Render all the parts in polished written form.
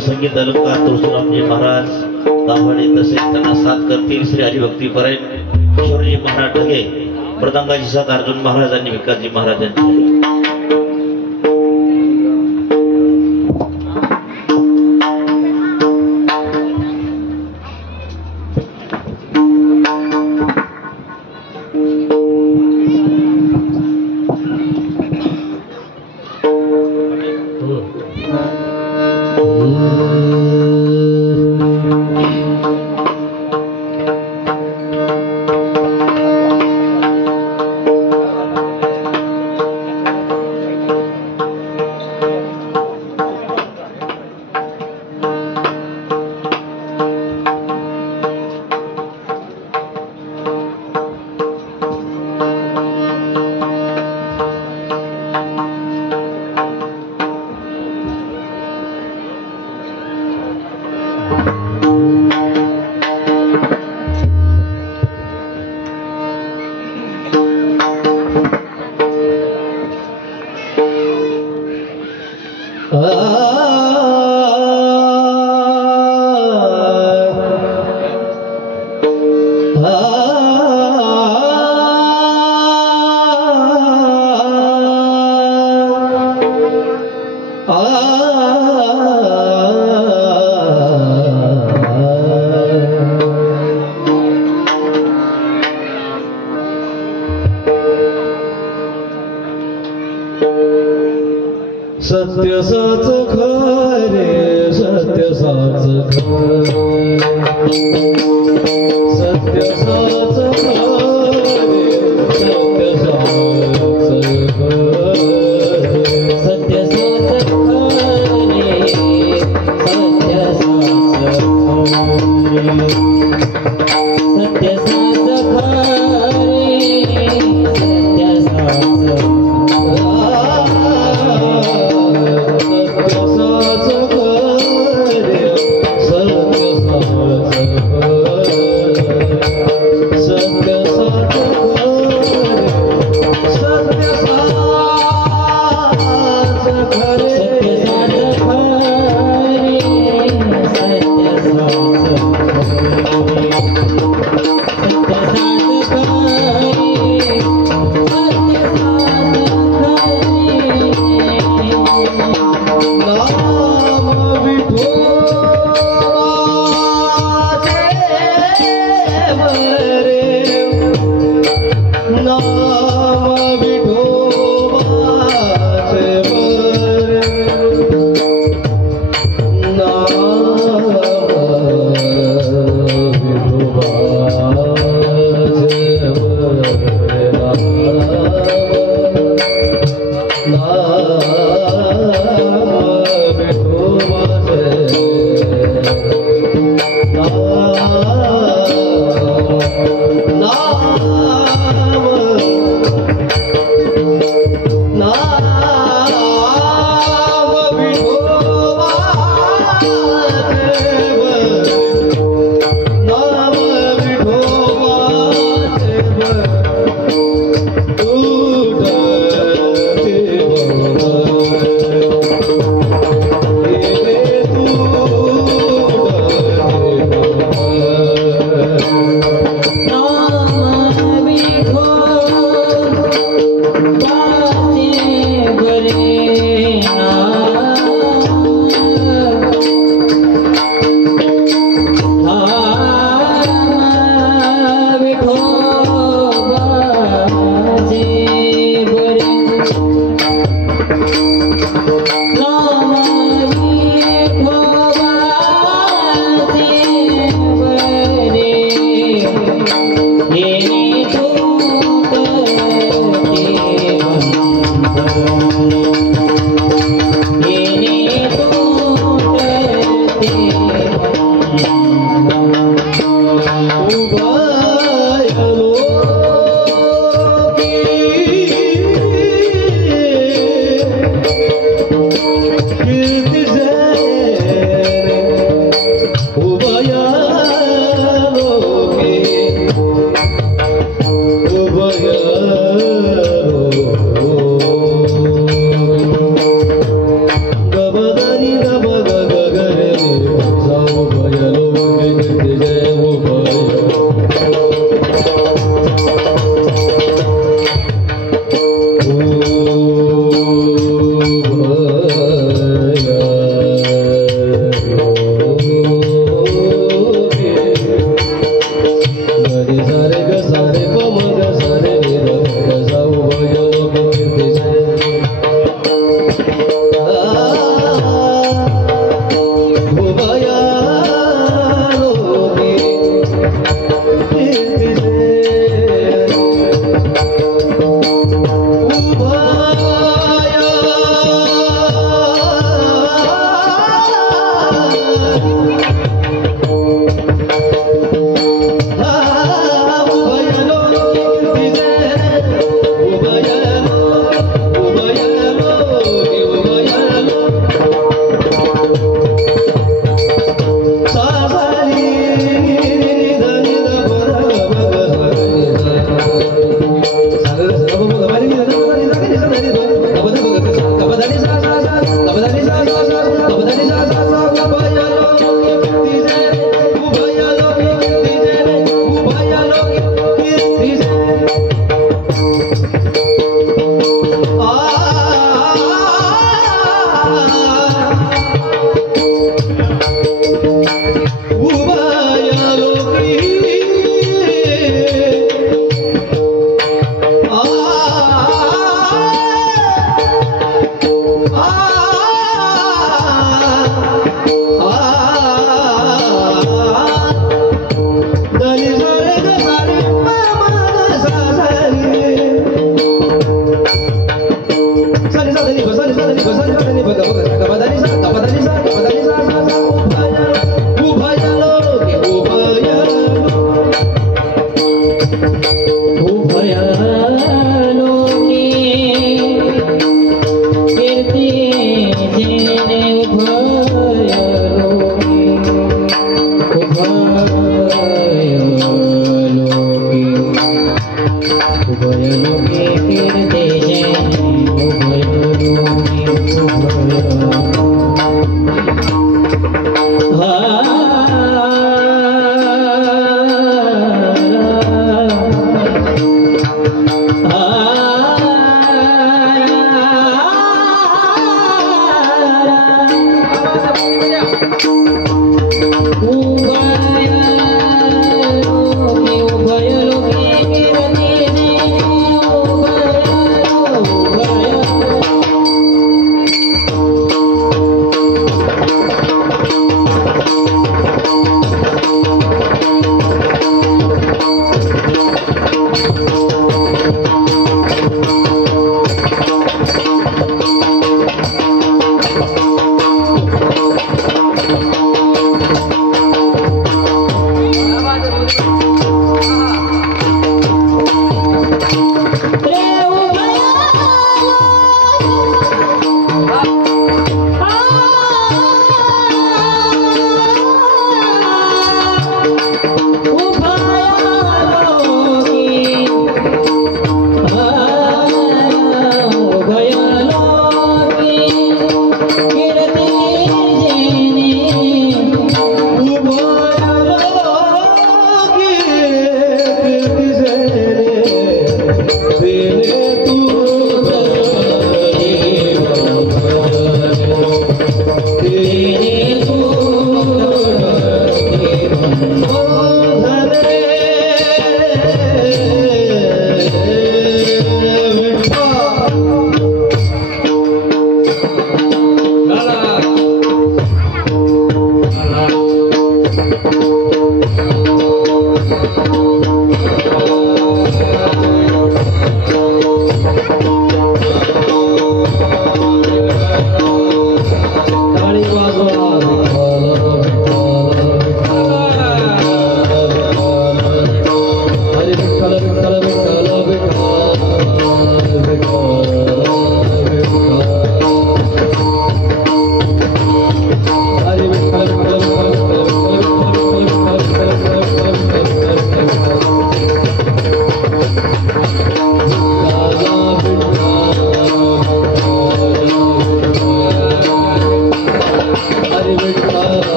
संगीत अलंकार तुळशीरामजी महाराज दाभाडे तसेच त्यांना साथ करतील श्री हरिभक्ती परायण किशोरजी महाराज ढगे, मृदंगाची साथ अर्जुन महाराज आणि विकासजी महाराजांची। सत्य साच खरे सत्य साच सत्य साच खरे सत्य साच सत्य साच खरे सत्य साच सत्य साच खरे सत्य साच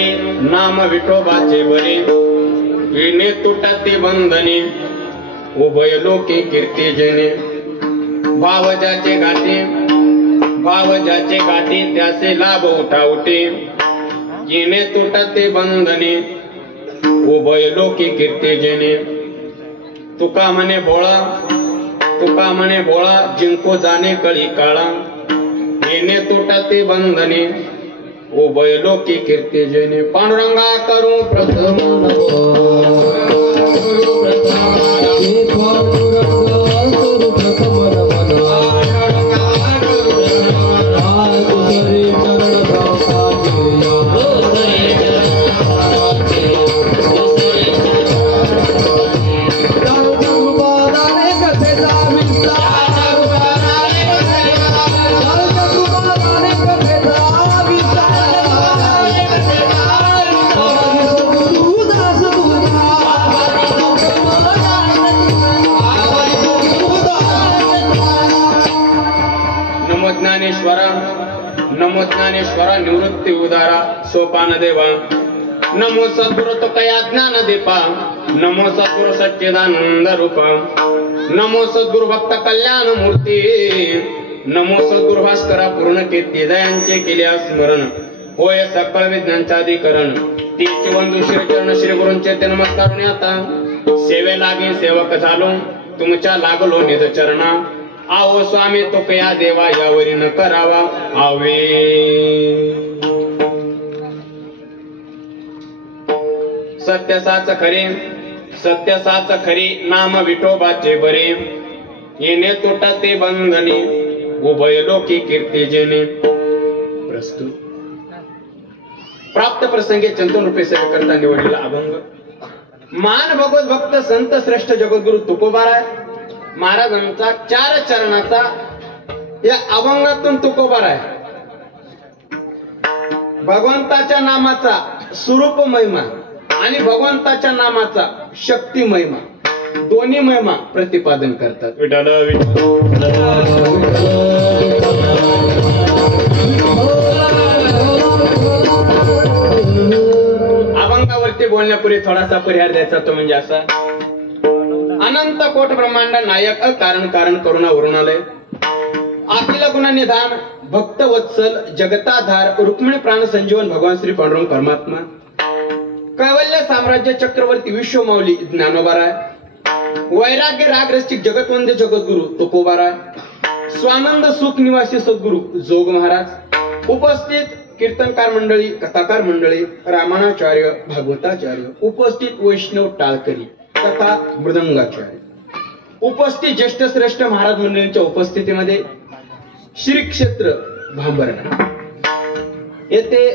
खरी नाम विठोबाचे बरे येणे तुटते बंधने उभय लोके कीर्ती जेणे भाव ज्याचे गाठी त्याचे लाभ उठावटे येणे तुटते बंधने उभय लोके कीर्ती जेणे तुका म्हणे भोळा जिंको जाणे कळी काळा येणे तुटते बंधने उभय लोके कीर्ती जेणे पांडुरंगा करू प्रथम नमो ज्ञानेश्वरा निवृत्ती उदारा सोपान देवा नमो सद्गुरु तो कया ज्ञान दीपा नमो सद्गुरु सच्चिदानंद रूपा नमो सद्गुरु भक्त कल्याण मूर्ती नमो सद्गुरु भास्करा पूर्ण कीर्ती दयांचे केले स्मरण होय सकळ विज्ञानचे अधिकरण तीचे बंधू श्रीचरण श्री गुरूंचे ते नमस्कार आता सेवे लागे सेवक झालो तुमच्या लागलो निज चरणा आओ स्वामी तो कया देवा यावरी न करावा आवे सत्य साच खरे नाम विठोबाचे बरे येणे तुटते बंधने उभय लोकी कीर्ती जेणे प्रस्तुत प्राप्त प्रसंगी चंतन रूपे सेवा करता निवडलेला अभंग मान भगवत भक्त संत श्रेष्ठ जगद्गुरु तुकोबाराय महाराजांचा 4 चरणाचा या अभंगातून तुकोबार आहे भगवंताच्या नामाचा स्वरूप महिमा आणि भगवंताच्या नामाचा शक्ती महिमा दोन्ही महिमा प्रतिपादन करतात अभंगावरती बोलण्यापूर्वी थोडासा परिहार द्यायचा तो म्हणजे असा अनंत कोट ब्रह्मांड नायक कारण कारण करुणा वरुणालय अखिल गुण निधान भक्त वत्सल जगताधार रुक्मिणी प्राण संजीवन भगवान श्री पांडुरंग परमात्मा कैवल्य साम्राज्य चक्रवर्ती विश्वमौली ज्ञानोबाराय वैराग्य राग रसिक जगतवंद्य जगद्गुरु तुकोबाराय स्वानंद सुख निवासी सद्गुरु जोग महाराज उपस्थित कीर्तनकार मंडळी कथाकार मंडळी रामानाचार्य भागवताचार्य उपस्थित वैष्णव टाळकरी तथा मृदंगाचार्य उपस्थित ज्येष्ठ श्रेष्ठ महाराज मंडळींच्या उपस्थितीमध्ये श्री क्षेत्र भांबरणा येथे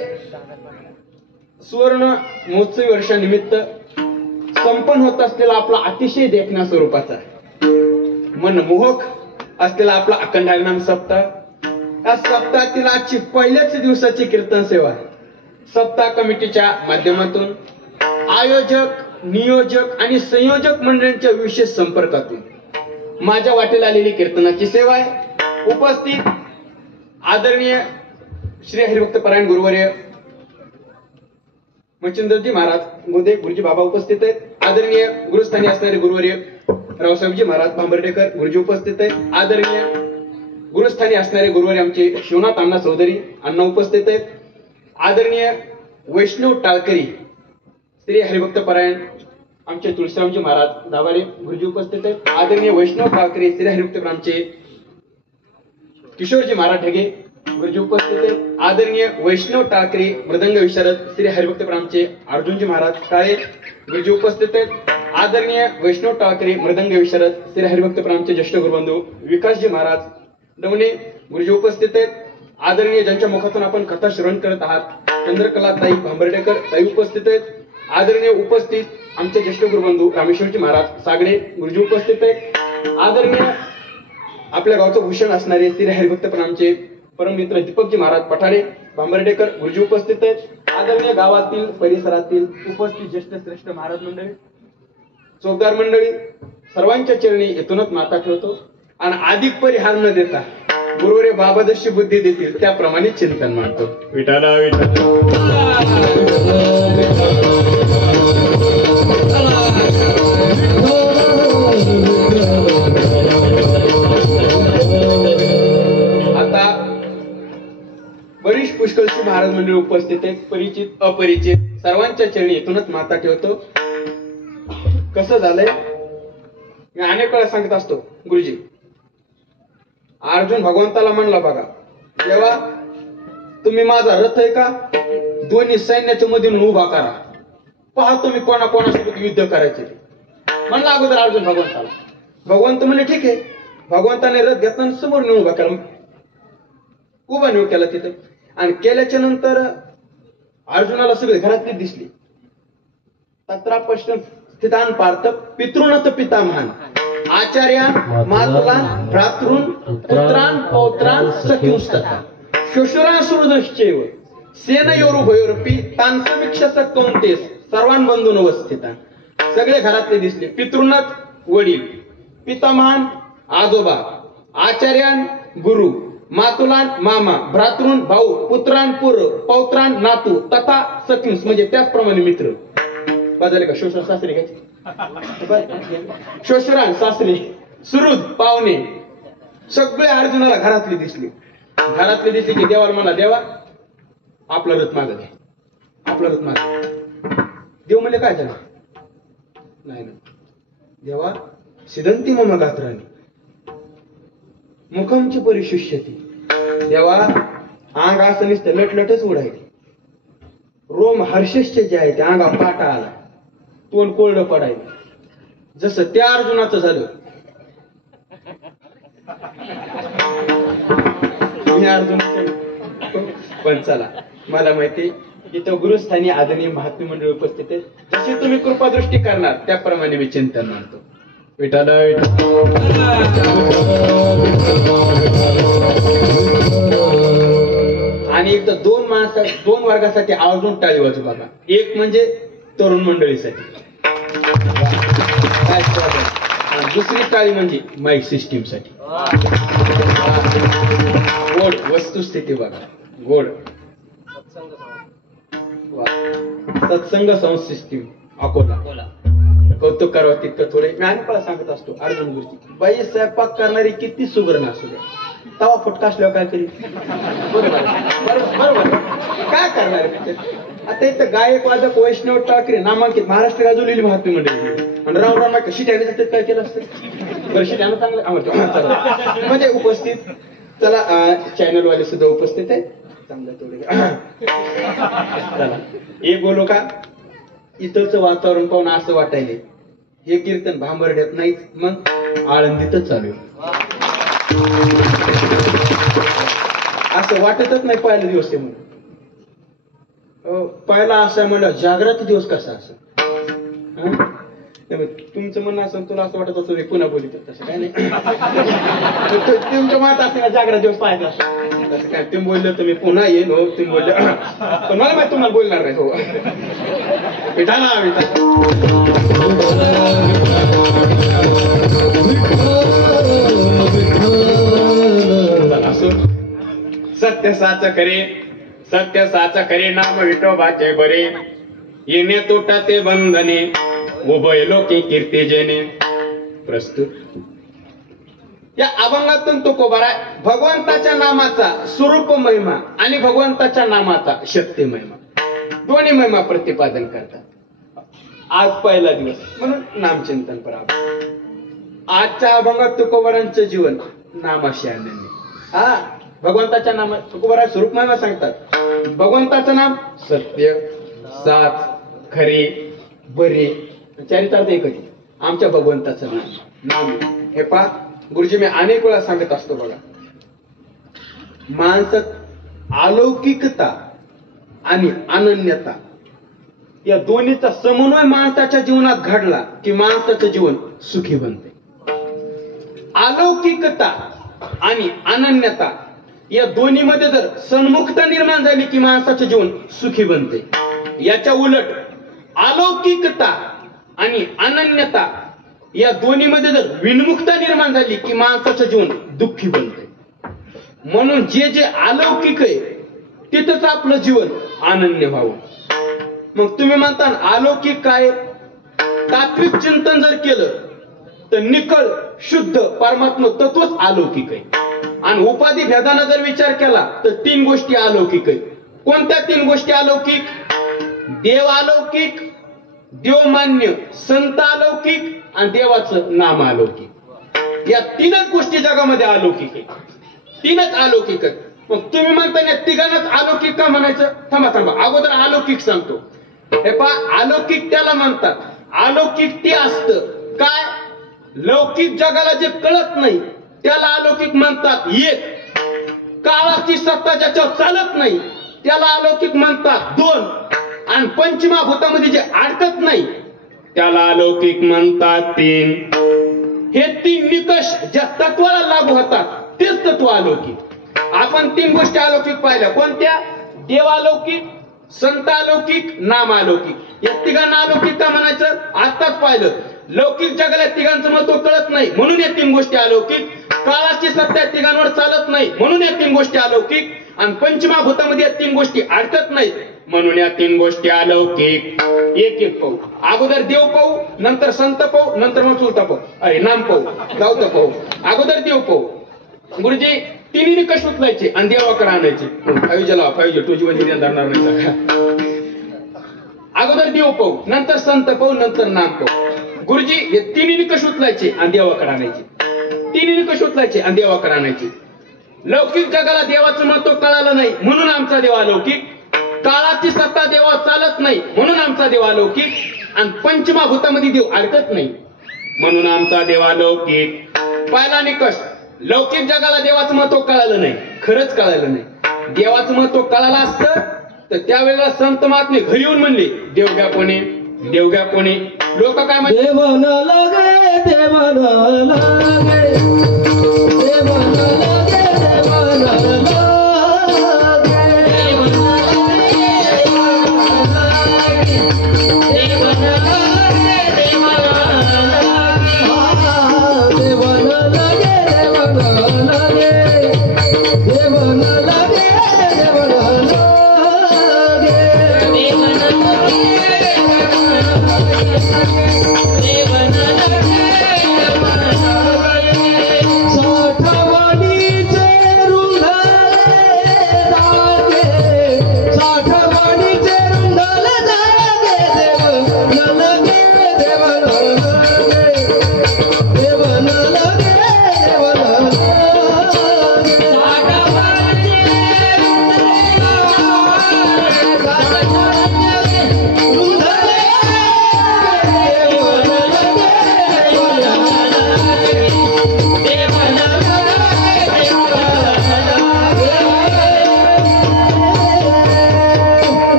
सुवर्ण महोत्सवी वर्षानिमित्त संपन्न होत असलेला आपला अतिशय देखण्या स्वरूपाचा मनमोहक असलेला आपला अखंड हरिनाम सप्ताह या सप्ताहातील आजची पहिल्याच दिवसाची कीर्तन सेवा सप्ताह कमिटीच्या माध्यमातून आयोजक नियोजक आणि संयोजक मंडळींच्या विशेष संपर्कातून माझ्या वाटेला आलेली कीर्तनाची सेवा आहे उपस्थित आदरणीय श्री हरिभक्त परायण गुरुवर्य मच्छिंद्रजी महाराज गोदे गुरुजी बाबा उपस्थित आहेत आदरणीय गुरुस्थानी असणारे गुरुवर्य रावसाहेबजी महाराज भांबर्डेकर गुरुजी उपस्थित आहेत आदरणीय गुरुस्थानी असणारे गुरुवर्य आमचे शिवनाथ अण्णा चौधरी अण्णा उपस्थित आहेत आदरणीय वैष्णव टाळकरी श्री हरिभक्त परायण आमचे तुळशीरामजी महाराज दाभाडे गुरुजी उपस्थित आहेत आदरणीय वैष्णव टाळकरी श्री हरिभक्त आमचे किशोरजी महाराज ढगे गुरुजी उपस्थित आहेत आदरणीय वैष्णव टाळकरी मृदंग विशारद श्री हरिभक्त आमचे अर्जुनजी महाराज काळे गुरुजी उपस्थित आहेत आदरणीय वैष्णव टाळकरी मृदंग विशारद श्री हरिभक्त आमचे ज्येष्ठ गुरुबंधू विकासजी महाराज डवणे गुरुजी उपस्थित आहेत आदरणीय ज्यांच्या मुखातून आपण कथा श्रवण करत आहात चंद्रकला ताई भांबर्डेकर ताई उपस्थित आहेत आदरणीय उपस्थित आमचे ज्येष्ठ गुरुबंधू रामेश्वरजी महाराज सागडे गुरुजी उपस्थित आहेत आदरणीय आपल्या गावचं भूषण असणारे श्री हरिभक्त आमचे परममित्र दीपकजी महाराज पठाडे भांबर्डेकर गुरुजी उपस्थित आहेत आदरणीय गावातील परिसरातील उपस्थित ज्येष्ठ श्रेष्ठ महाराज मंडळी चौकदार मंडळी सर्वांच्या चरणी येथूनच माता ठेवतो आणि अधिक परिहार न देता गुरुवरे बाबा जशी बुद्धी देतील त्याप्रमाणे चिंतन मांडतो विठाला विठ्ठल आता बरीच पुष्कळशी महाराज मंडळी उपस्थित आहेत, परिचित अपरिचित सर्वांच्या चरणी इथूनच माता ठेवतो. कसं झालंय मी अनेक वेळा सांगत असतो, गुरुजी अर्जुन भगवंताला म्हणला बघा, तेव्हा तुम्ही माझा रथ आहे का दोन्ही सैन्याच्या मधून उभा करा, पहा तुम्ही कोणासोबत युद्ध करायचे ते म्हणला अगोदर अर्जुन भगवंताला. भगवंत म्हणले ठीक आहे. भगवंताने रथ घेतला समोर नेऊन उभा केला, उभा नेऊ केला तिथे. आणि केल्याच्या नंतर अर्जुनाला सगळे घरातली दिसली. तत्रा पश्चिम स्थितान पार्थ पितृणत पितामहान आचार्यान मातुलान भ्रातॄन पुत्रान पौत्रान सख्युस्तथा श्वशुरान सुहृदश्चैव सेनयोरुभयोरपि तान समीक्षस कौंतेस सर्वान बंधून अवस्थितान. सगळे घरातले दिसले. पितृणत वडील, पितामहान आजोबा, आचार्यान गुरु, मातुलान मामा, भ्रातृन भाऊ, पुत्रान पुत्र, पौत्रान नातू तथा सख्युंस म्हणजे त्याचप्रमाणे मित्र. बाजाले का श्वशुर सासरे घ्यायचे, श्वशुरान सासरे, सुहृद पाहुणे सगळे अर्जुनाला घरातले दिसले. घरातले दिसले की देवाला म्हणा, देवा आपला रथ मागं घे, आपला रथ मागं. देव म्हणले काय झालं, नाही ना देवा सिदंती मम गात्राने मुखमची परिशिष्यती. देवा अंग असं नुसतं लटलटच उडायली, रोम हर्षश्चे जे आहे ते अंगा पाटा आला, तोंड कोरडं पडायला, जसं त्या अर्जुनाचं झालं. मी अर्जुनाचं पण चला, मला माहिती इथं गुरुस्थानी आदरणीय महात्मे मंडळी उपस्थित आहेत, जशी तुम्ही कृपादृष्टी करणार त्याप्रमाणे मी चिंतन मानतो. विठाला आणि एक तर दोन वर्गासाठी आवर्जून टाळी वाजू बघा. एक म्हणजे तरुण मंडळीसाठी काय, आणि दुसरी टाळी म्हणजे माईक सिस्टीम साठी. गोड वस्तुस्थिती बघा, गोड सत्संग संस्था सिस्टीम अकोला. कौतुक करावं तितकं थोडे. मी अनेक वेळा सांगत असतो अर्जुन गुरुजी, बाई स्वयंपाक करणारी किती सुगरण असू द्या, तवा फटका असल्यावर काय करी, बरोबर काय करणार. आता इथं गायक वादक वैष्णव ठाकरे नामांकित महाराष्ट्र गाजवलेली महात्मे मंडळी आणि राम कशी टॅली जातात, काय केलं असतं बरं शिट्यानं चांगलं आवडतं म्हणजे उपस्थित. चला चॅनलवाले सुद्धा उपस्थित आहे, चांगलं तेवढे. चला एक बोलू का, इथलचं वातावरण पाहून असं वाटायले हे कीर्तन भांबरड्यात नाहीच, मग आळंदीतच चालू आहे. असं वाटतच नाही पहिला दिवस ते म्हणून. पहिला असं म्हणलं जागृत दिवस कसा असं, तुमचं म्हणणं असं तुला असं वाटत असं पुन्हा बोलित तसं काय नाही. तुमचं मत असं जागृत दिवस पाहायचा असं तसं काय. तुम्ही बोललं तुम्ही पुन्हा येईन, हो तुम्ही बोलले पण मला माहिती तुम्हाला बोलणार नाही. हो विठाला सत्य साच करे, सत्य साच करे नाम विठोबाचे बरे. येणे तोटाते बंधने उभय लोके कीर्ती जेने. प्रस्तुत या अभंगातून तो कोबारा भगवंताच्या नामाचा स्वरूप महिमा आणि भगवंताच्या नामाचा शक्ती महिमा दोन्ही महिमा प्रतिपादन करतात. आज पहिला दिवस म्हणून नामचिंतन करावं. आजच्या अभंगात तुकोबारांचं जीवन नामाशी अनन्य. हा भगवंताच्या नामा तुकोबारा स्वरूप महिमा सांगतात. भगवंताचं नाम सत्य, साच, खरे, बरे, चरितार्थ एकच. आमच्या भगवंताचं नाम हे पहा गुरुजी, मी अनेक वेळा सांगत असतो बघा, माणसात अलौकिकता आणि अनन्यता या दोन्हीचा समन्वय माणसाच्या जीवनात घडला की माणसाचं जीवन सुखी बनते. अलौकिकता आणि अनन्यता या दोन्हीमध्ये जर सन्मुखता निर्माण झाली की माणसाचं जीवन सुखी बनते. याच्या उलट अलौकिकता आणि अनन्यता या दोन्हीमध्ये जर विन्मुखता निर्माण झाली की माणसाचं जीवन दुःखी बनते. म्हणून जे जे अलौकिक आहे तिथंच आपलं जीवन अनन्य व्हावं. मग तुम्ही म्हणता अलौकिक काय? तात्विक चिंतन जर केलं तर निकळ शुद्ध परमात्मा तत्वच अलौकिक आहे. आणि उपाधी भेदानं जर विचार केला तर 3 गोष्टी अलौकिक आहेत. कोणत्या 3 गोष्टी अलौकिक? देव अलौकिक, देवमान्य संत अलौकिक आणि देवाचं नाम अलौकिक. या 3च गोष्टी जगामध्ये अलौकिक आहेत. 3च अलौकिक आहेत. मग तुम्ही म्हणता या तिघांनाच अलौकिक का म्हणायचं? थांबा थांबा, अगोदर अलौकिक सांगतो. हे पहा, अलौकिक त्याला म्हणतात. अलौकिक ते असतं काय? लौकिक जगाला जे कळत नाही त्याला अलौकिक म्हणतात. एक, काळाची सत्ता ज्याच्यावर चालत नाही त्याला अलौकिक म्हणतात. 2, आणि पंचमहाभूतामध्ये जे अडकत नाही त्याला अलौकिक म्हणतात. 3. हे 3 निकष ज्या तत्वाला लागू होतात तेच तत्व अलौकिक. आपण 3 गोष्टी अलौकिक पाहिल्या. कोणत्या? देव अलौकिक, संत अलौकिक, नाम अलौकिक. या तिघांना अलौकिक का म्हणायचं? आताच पाहिलं. लौकिक जगाला तिघांचं महत्व कळत नाही म्हणून या 3 गोष्टी अलौकिक. काळाची सत्ता तिघांवर चालत नाही म्हणून या 3 गोष्टी अलौकिक. आणि पंचमहाभूतामध्ये या 3 गोष्टी अडकत नाहीत म्हणून या 3 गोष्टी अलौकिक. एक एक पाहू. अगोदर देव पाहू, नंतर संत पाहू, नंतर मग चुलता पाहू, अरे नाम पाहू, गावता पाहू. अगोदर देव पाहू. गुरुजी 3 निकष उचलायचे आणि देवाकडे आणायचे. 5G 2G 1G धरणार नाही. अगोदर देव पाहू, नंतर संत पाहू, नंतर नाम पाहू. गुरुजी हे 3 निकष उचलायचे आणि देवाकडे आणायचे. 3 निकष उचलायचे आणि देवाकडे आणायचे. लौकिक जगाला देवाचं महत्व कळालं नाही म्हणून आमचा देव अलौकिक. काळाची सत्ता देवावर चालत नाही म्हणून आमचा देव अलौकिक. आणि पंचमहाभूतामध्ये देव अडकत नाही म्हणून आमचा देव अलौकिक. पहिला निकष, लौकिक जगाला देवाचं महत्व कळालं नाही, खरंच कळालं नाही. देवाचं महत्व कळालं असतं तर त्यावेळेला संत महात्मे घरी येऊन म्हणले देवग्या कोणी, देवग्या कोणी. लोक काय म्हणते? देवान लागे, देवान लागे, देवान लागे, देवान लागे.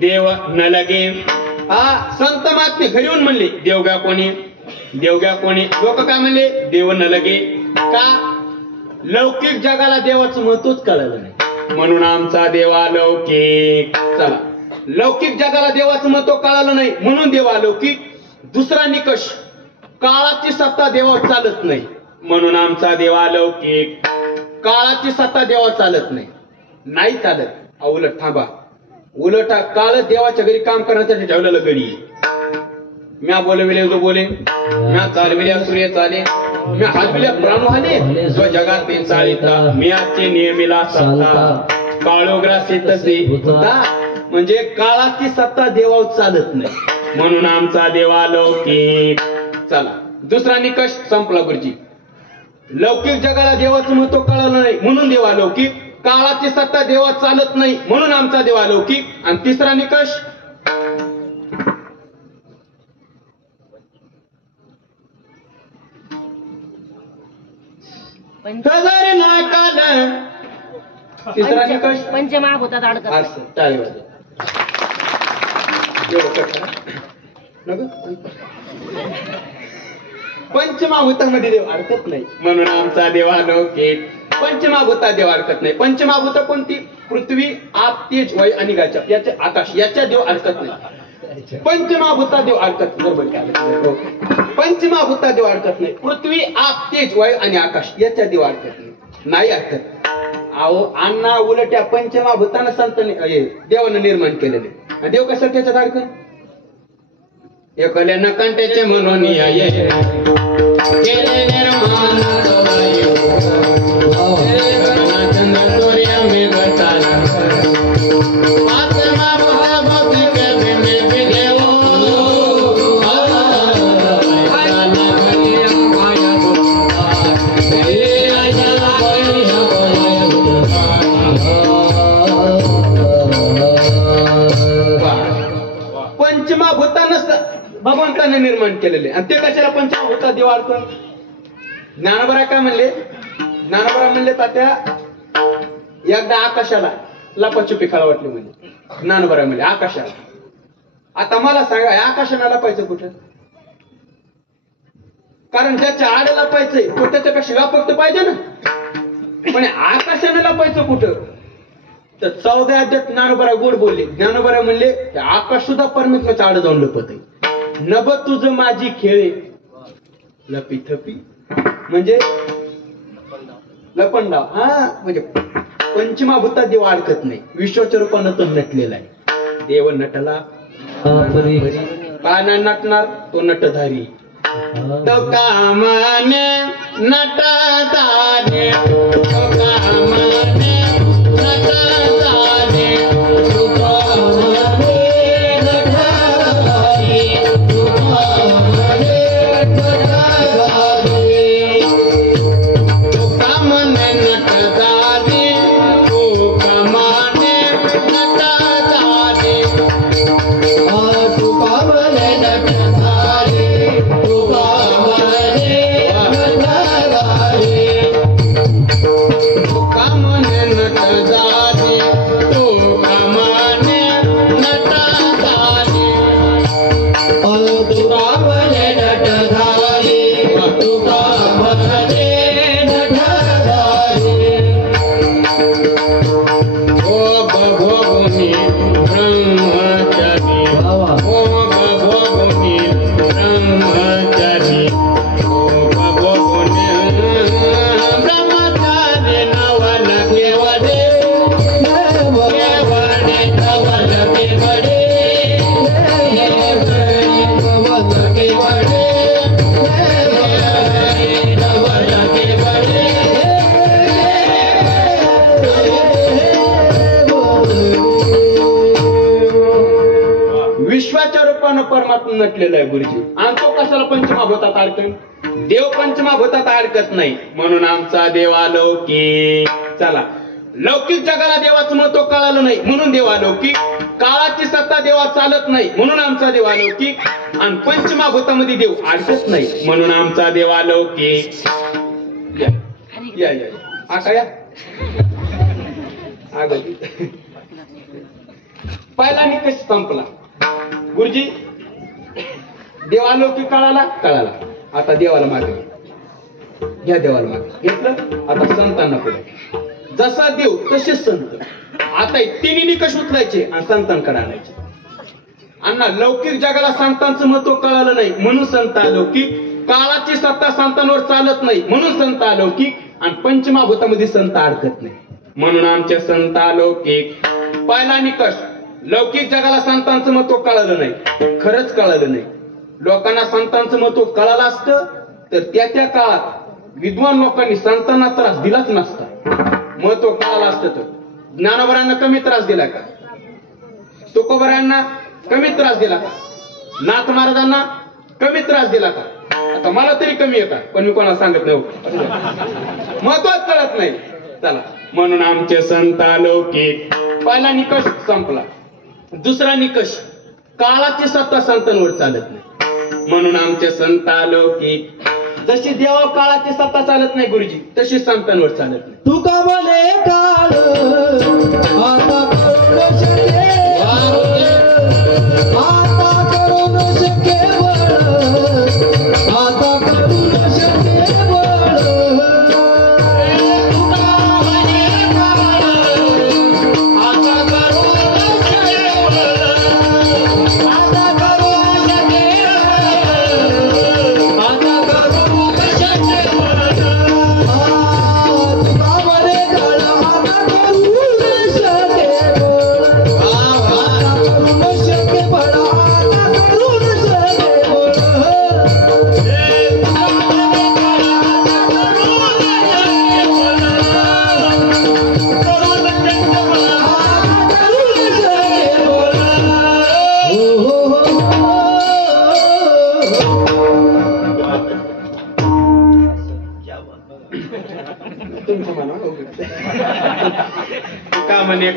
देव न लगे. हा, संत महात्मे घरी येऊन म्हणले देवग्या कोणी, देवग्या कोणी. लोक काय म्हणले? देव न लगे. का? लौकिक जगाला देवाचं महत्वच कळलं नाही म्हणून आमचा देव अलौकिक. चला, लौकिक जगाला देवाचं महत्व कळालं नाही म्हणून देव अलौकिक. दुसरा निकष, काळाची सत्ता देवावर चालत नाही म्हणून आमचा देव अलौकिक. काळाची सत्ता देवावर चालत नाही, नाही चालत. उलट थांबा, उलट काळ देवाच्या घरी काम करण्यासाठी ठेवलेलं गडी. म्या बोलविले जो बोले, म्या चालविल्या सूर्य चाले, म्या हालविल्या प्राण वाले, जो जगात ते चालिता, म्याचे नियमिला सत्ता, काळोग्रासे तसे होता. म्हणजे काळाची सत्ता देवावर चालत नाही म्हणून आमचा देव अलौकिक. चला, दुसरा निकष संपला गुरुजी. लौकिक जगाला देवाचं महत्व कळालं नाही म्हणून देव अलौकिक. काळाची सत्ता देवात चालत नाही म्हणून आमचा देव अलौकिक. आणि तिसरा निकष, तिसरा निकष पंचमहाभूतात अडकत. टाळी वाजव. पंचमहाभूतामध्ये देव अडकत नाही म्हणून आमचा देव अलौकिक. पंचमहाभूतात देव अडकत नाही. पंचमहाभूत कोणती? पृथ्वी, आप, तेज, वायू आणि याच्या आकाश, याच्या देव अडकत नाही. पंचमहाभूतात देव अडकत. बरोबर. पंचमहाभूतात देव अडकत नाही. पृथ्वी, आप, तेज, वायू आणि आकाश याच्या देव अडकत नाही. नाही अडकत. अहो अण्णा उलट या पंचमहाभूतानं देवानं निर्माण केलेले आणि देव कसं त्याच्यात अडकन एकल्या नकांट्याचे म्हणून केले निर्माण चंद्र सूर्य मेघ तारा भगवंताने निर्माण केलेले आणि ते कशाला पंचमहाभूतात देव अडकन ज्ञानोबा काय म्हणले ज्ञानोबा म्हणले तात्या एकदा आकाशाला लपाछुपी खेळा वाटली म्हणजे ज्ञानोबा म्हणले आकाशाला आता मला सांगा आकाशाला लपायचं कुठं कारण ज्याच्या आड लपायचंय तो त्याच्यापेक्षा व्यापक पाहिजे ना पण आकाशाने लपायचं कुठं तर 14 अध्यात ज्ञानोबा गोड बोलले ज्ञानोबा म्हणले आकाश सुद्धा परमेश्वराच्या आड जाऊन लपत आहे नभ तुझं माझी खेळे लपी थपी म्हणजे लपंडाव हा म्हणजे पंचमहाभूतात देव अडकत नाही विश्वाच्या रूपानं तो नटलेला आहे देव नटला का नाही नटणार तो नटधारी तो कामाने नटधारी तो कामाने नटधारी परमात्मा नटलेला आहे गुरुजी आणि तो कशाला पंचमहाभूतात अडकन देव पंचमहाभूतात अडकत नाही म्हणून आमचा देव अलौकिक चला लौकिक जगाला देवाचं महत्व कळालं नाही म्हणून देव अलौकिक काळाची सत्ता देवा चालत नाही म्हणून आमचा देव अलौकिक आणि पंचमहाभूतामध्ये देव अडकत नाही म्हणून आमचा देव अलौकिक या या आका या पहिला निकष संपला गुरुजी देव अलौकिक कळाला आता देवाला मागे घ्या देवाला मागे घेतलं आता संतांना पुढे जसा देव तसेच संत आता तिन्ही निकष उचलायचे आणि संतांकडे आणायचे अण्णा लौकिक जगाला संतांचं महत्व कळालं नाही म्हणून संत अलौकिक काळाची सत्ता संतांवर चालत नाही म्हणून संत अलौकिक आणि पंचमहाभूतामध्ये संत अडकत नाही म्हणून आमचे संत अलौकिक पहिला निकष लौकिक जगाला संतांचं महत्व कळालं नाही खरंच कळालं नाही लोकांना संतांचं महत्व कळालं असतं तर त्या काळात विद्वान लोकांनी संतांना त्रास दिलाच नसता महत्व कळालं असतं तर ज्ञानोबरांना कमी त्रास दिला का तुकोबरांना कमी त्रास दिला का नाथ महाराजांना कमी त्रास दिला का आता मला तरी कमी आहे का पण मी कोणाला सांगत नाही महत्वच कळत नाही चला म्हणून आमचे संत अलौकिक पहिला निकष संपला दुसरा निकष काळाची सत्ता संतांवर चालत नाही म्हणून आमचे संत अलौकिक जशी देवा काळाची सत्ता चालत नाही गुरुजी तशी संतांवर चालत नाही तुका म्हणे काळ आता करून शके आता करून शके आता करून शके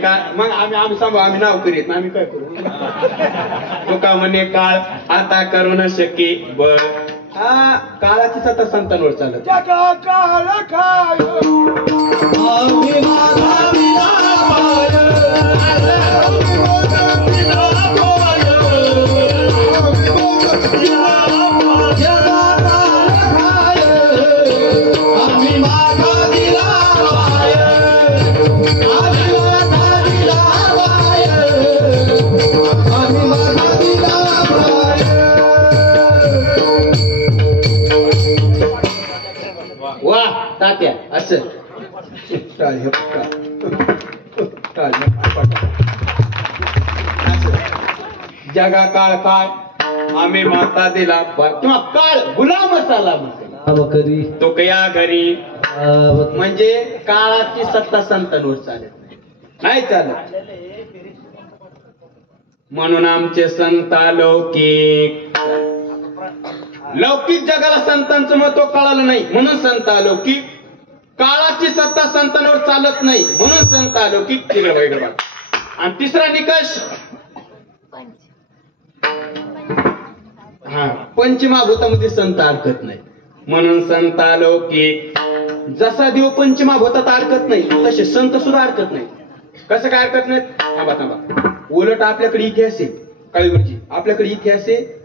काळ मग आम्ही सांगू आम्ही नाव करीत आम्ही काय करू तुका म्हणे काळ आता करू न शके बळ हा काळाची सत्ता संतांवर चालत आम्ही माझा विना पाय वा तात्या असं जगा काळ काय आम्ही माता दिला किंवा काळ गुलाम असाला करी तो कया घरी म्हणजे काळाची सत्ता संतांवर चालत नाही चालत म्हणून आमचे संत लौकिक लौकिक जगाला संतांचं महत्व कळालं नाही म्हणून संत अलौकिक काळाची सत्ता संतांवर चालत नाही म्हणून संत अलौकिक तिकडे आणि तिसरा निकष हा पंचमाभूतामध्ये संत अडकत नाही म्हणून संत अलौकिक जसा देव पंचमाभूतात अडकत नाही तसे संत सुद्धा अडकत नाही कसं काय अडकत नाही थांबा थांबा उलट आपल्याकडे इतिहास आहे काळीवरची आपल्याकडे इतिहास आहे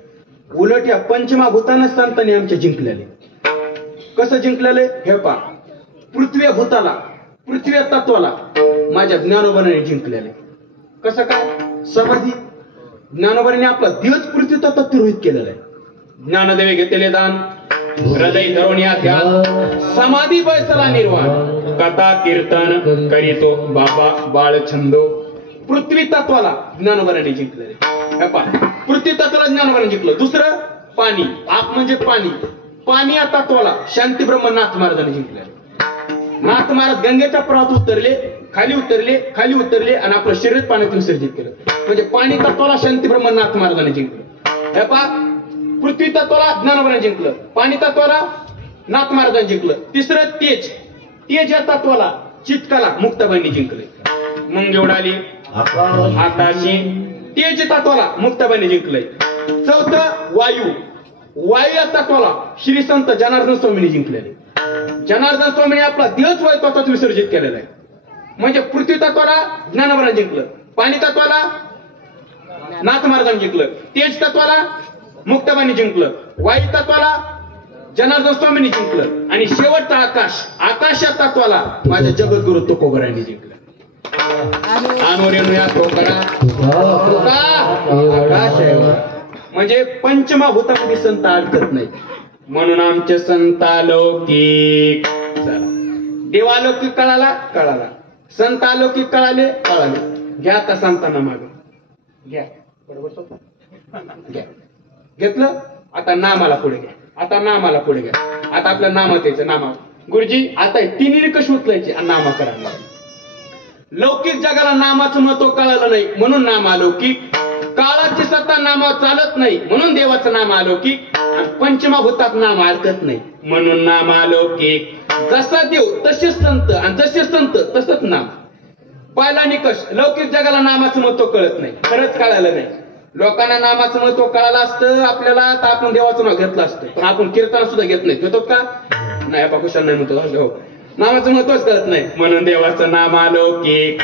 उलट या पंचमाभूतांना संतांनी आमच्या जिंकलेले कसं जिंकलेले हे पा पृथ्वी भूताला पृथ्वी तत्वाला माझ्या ज्ञानोबाने जिंकलेले कसं काय समाधी ज्ञानोबाने आपला देवच पृथ्वी तत्वात तिरोहित केलेला आहे ज्ञानदेवे घेतलेले दान हृदय धरून या ध्यान समाधी बैसला निर्वाण कथा कीर्तन करीतो बाबा बाळ छंदो पृथ्वी तत्वाला ज्ञानोबाने जिंकलेले पृथ्वी तत्वाला ज्ञानोबाने जिंकलं दुसरं पाणी आप म्हणजे पाणी पाणी या तत्वाला शांती ब्रह्म नाथ महाराजांनी जिंकले नाथ महाराज गंगेच्या प्रवाहात उतरले खाली उतरले आणि आपलं शरीर पाण्यात विसर्जित केलं म्हणजे पाणी तत्वाला शांती ब्रह्म नाथ महाराजांनी जिंकलं हे पा पृथ्वी तत्वाला ज्ञानोबाने जिंकलं पाणी तत्वाला नाथ महाराजांनी जिंकलं तिसरं तेज या तत्वाला चित्काला मुक्ताबाईंनी जिंकले मग एवढाली आकाशी तेज तत्वाला मुक्ताबाईंनी जिंकलंय चौथं वायू या तत्वाला श्री संत जनार्दन स्वामींनी जिंकलेले जनार्दन स्वामींनी आपला देहच वायू तत्वात विसर्जित केलेला आहे म्हणजे पृथ्वी तत्वाला ज्ञानोबाने जिंकलं पाणी तत्वाला नाथ महाराजांनी जिंकलं तेज तत्वाला मुक्ताबाईंनी जिंकलं वायू तत्वाला जनार्दन स्वामींनी जिंकलं आणि शेवटचा आकाश या तत्वाला माझ्या जगद्गुरु तुकोबरायांनी जिंकलं म्हणजे पंचमाभूतामध्ये संत अडकत नाही म्हणून आमचे संत अलौकिक देवालौकिक कळाला संत अलौकिक कळाले घ्या आता संतांना माग घ्या बरोबर घ्या घेतलं आता नामाला पुढे घ्या आता आपल्या नामात यायचं नामा गुरुजी आता तिन्ही निकष उचलायचे आणि नामा करायला लौकिक जगाला नामाचं महत्व कळालं नाही म्हणून नाम अलौकिक काळाची सत्ता नामावर चालत नाही म्हणून देवाचं नाम अलौकिक आणि पंचमाभूतात नाम अडकत नाही म्हणून नाम अलौकिक जसा देव तसेच संत आणि जसे संत तसंच नाम पहिला निकष लौकिक जगाला नामाचं महत्व कळत नाही खरंच कळालं नाही लोकांना नामाचं महत्व कळालं असतं आपल्याला तर आपण देवाचं नाव घेतलं असतं पण आपण कीर्तन सुद्धा घेत नाही घेतो का नाही आपण कुशाल नाही म्हणतो नामाचं महत्वच कळत नाही म्हणून देवाचं नाम अलौकिक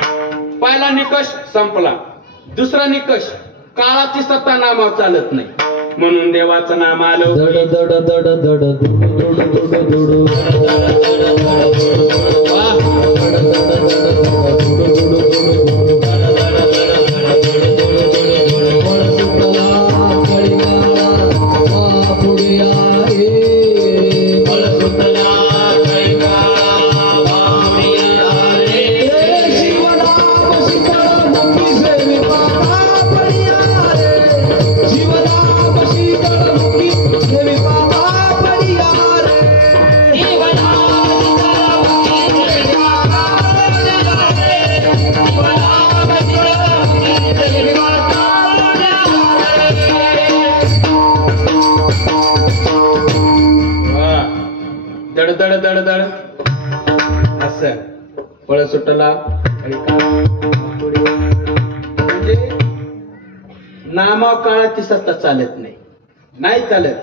पहिला निकष संपला दुसरा निकष काळाची सत्ता नामावर चालत नाही म्हणून देवाचं नाम अलौकिक दड असं फळ सुटला नामाव काळाची सत्ता चालत नाही, नाही चालत.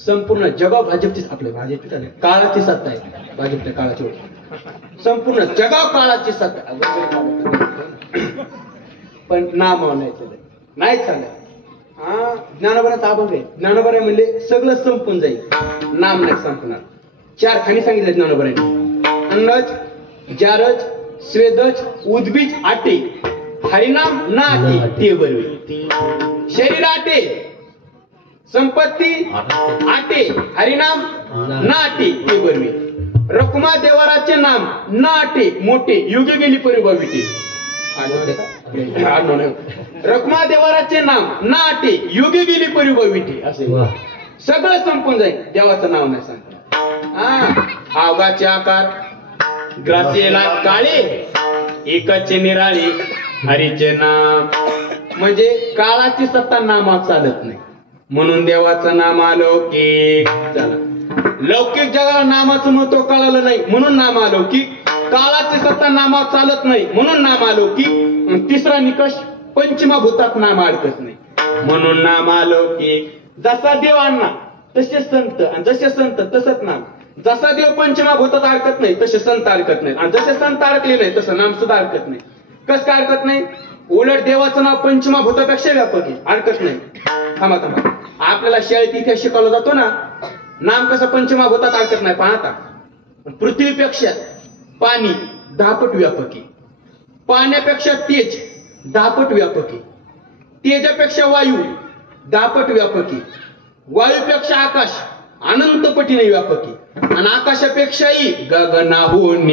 संपूर्ण जगाव भाजपची, आपल्या भाजपची चालत, काळाची सत्ता आहे भाजपच्या काळाची ओळख. संपूर्ण जगाव काळाची सत्ता, पण नामाव नाही चालत, नाही चालत. हा ज्ञानोबाचा अभंग आहे. ज्ञानोबा म्हणले सगळं संपून जाईल, नाम नाही संपणार. 4 खाणी सांगितले ज्ञानोबाने: अन्नज, जारज, स्वेदज, उद्बीज, आटे. हरिनाम ना आटे ते बरोबर. शरीर आटे, संपत्ती आटे, हरिनाम ना आटे ते बरोबर. रकुमा देवाराचे नाम ना आटे मोठे, युगे गेली परिभाविते. रकुमा देवाराचे नाम ना आटे, युगे गेली परिभाविते. असे सगळं संपून जाईल, देवाचं नाव नाही सांगणार. आवगाचे आकार, ग्रासेला काळे, एकचे निराळे, हरीचे नाम. म्हणजे काळाची सत्ता नामात चालत नाही, म्हणून देवाचं नाम अलौकिक. चला, लौकिक जगाला नामाचं महत्व कळालं नाही म्हणून नाम अलौकिक. काळाची सत्ता नामात चालत नाही म्हणून नाम अलौकिक. तिसरा निकष, पंचमा भूतात नाम अडकत नाही म्हणून नाम अलौकिक. जसा देव आणला तसे संत, आणि जसे संत तसंच नाम. जसा देव पंचमा भूतात अडकत नाही तसे संत अडकत नाही, आणि जसे संत अडकले नाही तसं नाम सुद्धा अडकत नाही. कसं काय अडकत नाही? उलट देवाचं नाव पंचमा भूतापेक्षा व्यापक आहे, अडकत नाही. थांबा, आपल्याला शाळेत इतिहास शिकवला जातो ना, नाम कसं पंचमा भूतात अडकत नाही. पाहता, पृथ्वीपेक्षा पाणी 10 पट व्यापक आहे, पाण्यापेक्षा तेज 10 पट व्यापक आहे, तेजापेक्षा वायू 10 पट व्यापक आहे, वायूपेक्षा आकाश अनंत पटीने व्यापक आहे, आणि आकाशापेक्षाही गगनाहून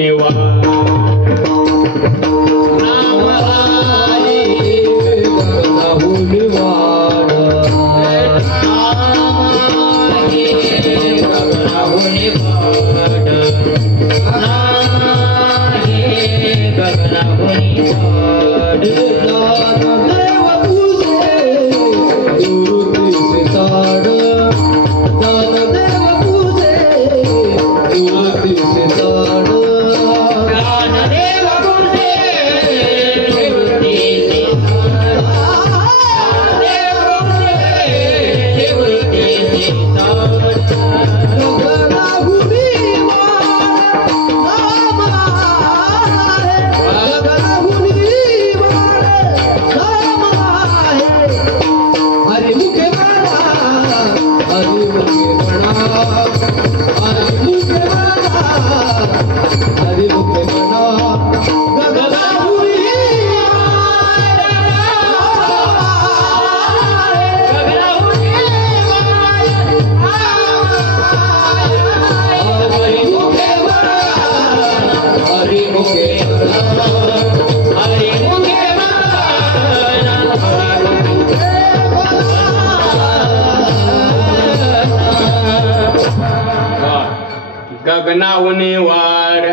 गगनावने वाढ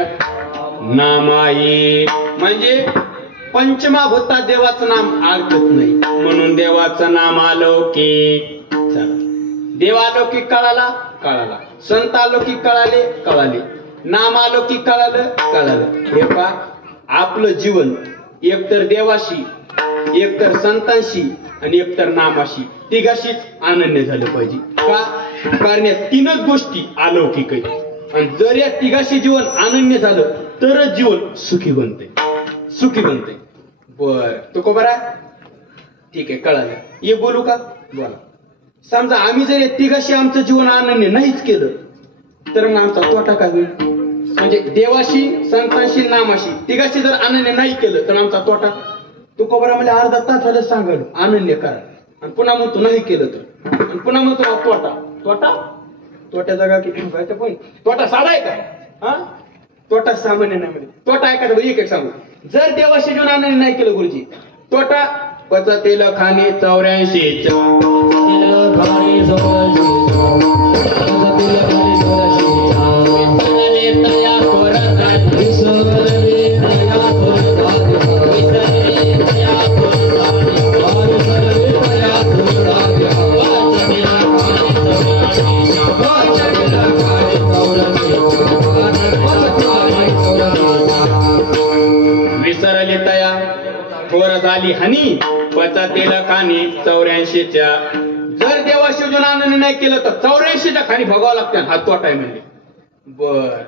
नामाई. म्हणजे पंचमा भूतात देवाचं नाम अडकत नाही म्हणून देवाचं नाम अलौकिक. चला, देव अलौकिक कळाला, कळाला. संत अलौकिक कळाले, कळाले. नाम अलौकिक कळालं, कळालं. हे पहा, आपलं जीवन एकतर देवाशी, एकतर संतांशी, आणि एकतर नामाशी, तिघाशीच अनन्य झालं पाहिजे. का? कारण या 3च गोष्टी अलौकिक आहेत, आणि जर या तिघाशी जीवन अनन्य झालं तरच जीवन सुखी बनते, सुखी बनते. बर, तो बरा, ठीक आहे, कळालं. ये बोलू का? बोला. समजा आम्ही जर या तिघाशी आमचं जीवन अनन्य नाहीच केलं तर मग आमचा तोटा काय होईल? म्हणजे देवाशी, संतांशी, नामाशी तिघाशी जर अनन्य नाही केलं तर आमचा तोटा. तू कोबरा म्हणजे अर्धा तास झालं सांगल अनन्य करा, आणि पुन्हा म्हणतो नाही केलं तर, आणि पुन्हा म्हणतो तोटा. तोटा, तोट्या जागा किती व्हायचं पण तोटा साधा आहे का? हा, तोटा सामान्य नाही. म्हणजे तोटा आहे का? एक सांगू, जर देवाशी जीवन अनन्य नाही केलं गुरुजी, तोटा पचतेल खाणे 84. विसरले तया थोर झाली हनी, पचतेल खाणे 84च्या जर देवाशी जुना आनंद नाही केलं तर 84च्या खाली भोगावं लागतं. हा तोटा आहे म्हणले. बर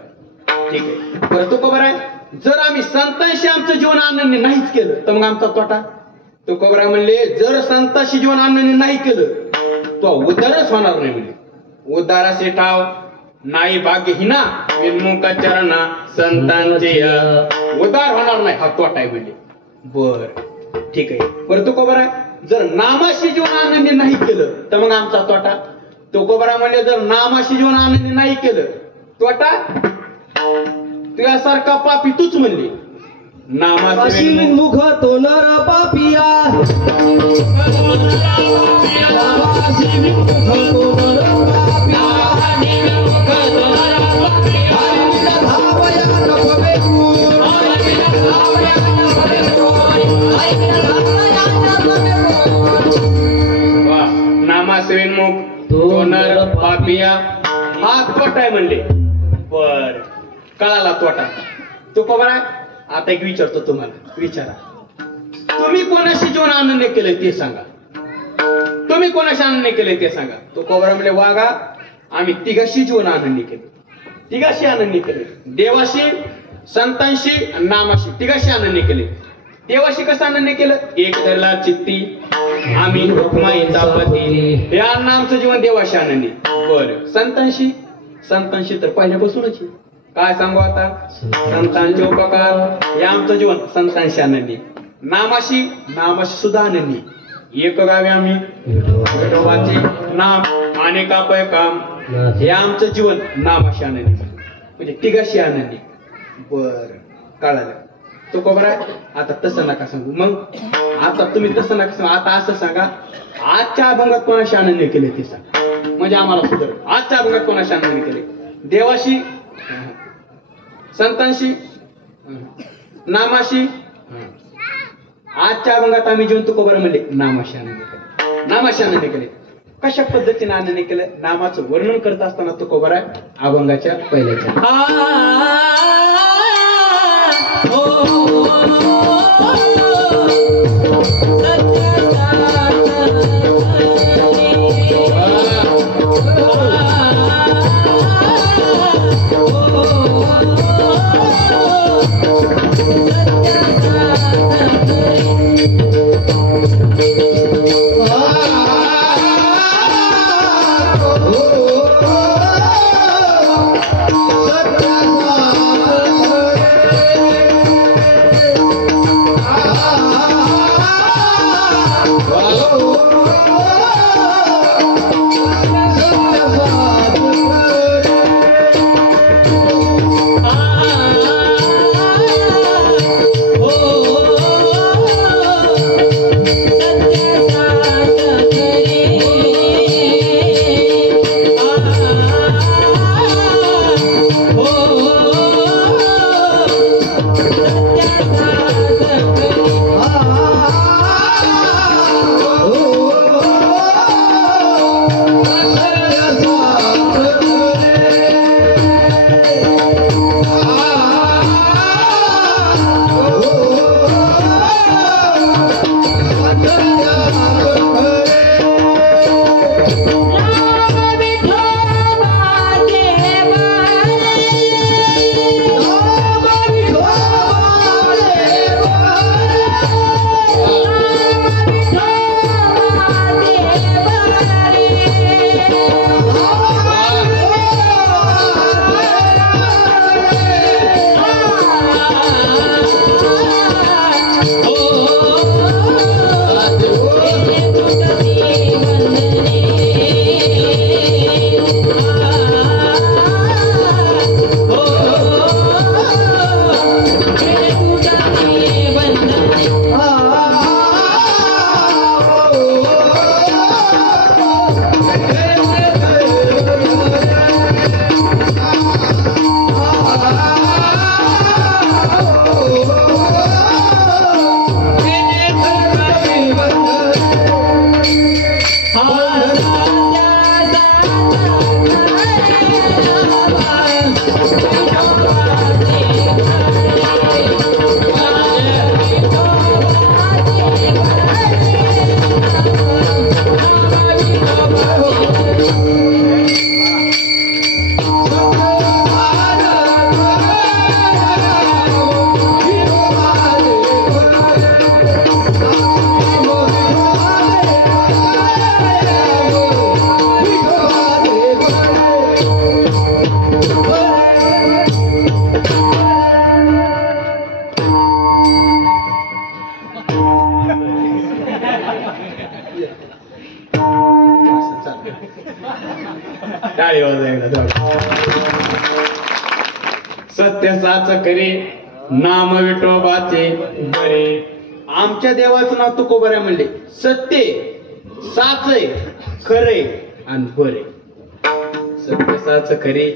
ठीक आहे. बरं तो खबर आहे जर आम्ही संतांशी आमचं जीवन आनंद नाहीच केलं तर मग आमचा तोटा. तो खबर म्हणले जर संतांशी जीवन आनंद नाही केलं तो उद्धारच होणार नाही म्हणले. उद्धाराचे ठाव नाही भाग्यहीना विनमुख चरणा संतांचे उद्धार होणार नाही. हा तोटा आहे म्हणले. बर ठीक आहे. बरं तो खबर आहे जर नामाशी जीवन आनंद नाही केलं तर मग आमचा तोटा. तो खबर म्हणले जर नामाशी जीवन आनंद नाही केलं तोटा तुझ्यासारखा पापी तूच म्हणली. नामाशी मुख तो नर पापिया नामासेविन्मुख तो नर पापिया हा तोटा आहे म्हणले. बर कळाला तोटा. तो खबर आहे. आता एक विचारतो तुम्हाला. विचारा तुम्ही कोणाशी जीवन आनंद केले ते सांगा. तुम्ही कोणाशी आनंद केले ते सांगा. तो खबर म्हणले वागा आम्ही तिघाशी जीवन आनंद केले. तिघाशी आनंद केले. देवाशी संतांशी नामाशी तिघाशी आनंद केले. देवाशी कसं आनंद केलं. एक धरला चित्ती आम्ही हुकमाईचा पती हे अन्न आमचं जीवन देवाशी आनंदी. बरं संतांशी संतांशी तर पहिल्यापासूनच काय सांगू आता. संतांचे उपकार हे आमचं जीवन संतांशी आनंदी. नामाशी नामाशी सुद्धा आनंदी. एक गावी आम्ही विठोबाचे नाम अनेका पै काम हे आमचं जीवन नामाशी आनंदी म्हणजे तिघाशी आनंदी. बर कळालं. तो खबर आहे. आता तसं नका सांगू. मग आता तुम्ही तसं नका सांगू. आता असं सांगा आजच्या अभंगात कोणाशी आनंद केले ते सांगा म्हणजे आम्हाला सुधार. आजच्या अभंगात कोणाशी आनंद केले. देवाशी संतांशी नामाशी. आजच्या अभंगात आम्ही जेवण तुको बरं म्हणले नामाशी आनंद केले. नामाशी आनंद केले. कशा पद्धतीने आनंद केलं नामाचं वर्णन करत असताना तुको बरं आहे अभंगाच्या पहिल्याच्या. टाळी वाजवायला. सत्य साच खरे नाम विठोबाचे बरे. आमच्या देवाचं नाव तुकोबऱ्या म्हणले. सत्य साच खरे आणि बरे. सत्य साच खरे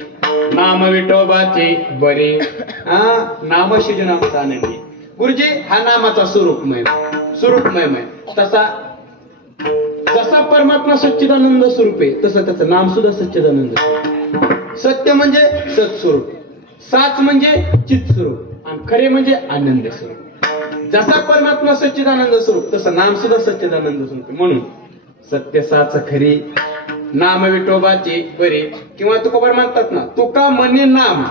नाम विठोबाचे बरे. नामशी नामाचा आनंदी. गुरुजी हा नामाचा स्वरूपमय तसा जसा परमात्मा सच्चिदानंद स्वरूप आहे तसं त्याचं नाम सुद्धा सच्चिदानंद स्वरूप. सत्य म्हणजे सत्स्वरूप, साच म्हणजे चित स्वरूप आणि खरे म्हणजे आनंद स्वरूप. जसा परमात्मा सच्चिदानंद स्वरूप तसं नाम सुद्धा सच्चिदानंद स्वरूप. म्हणून सत्य साच खरी नाम विठोबाचे बरे. किंवा तुकोबर म्हणतात ना, तुका म्हणे नाम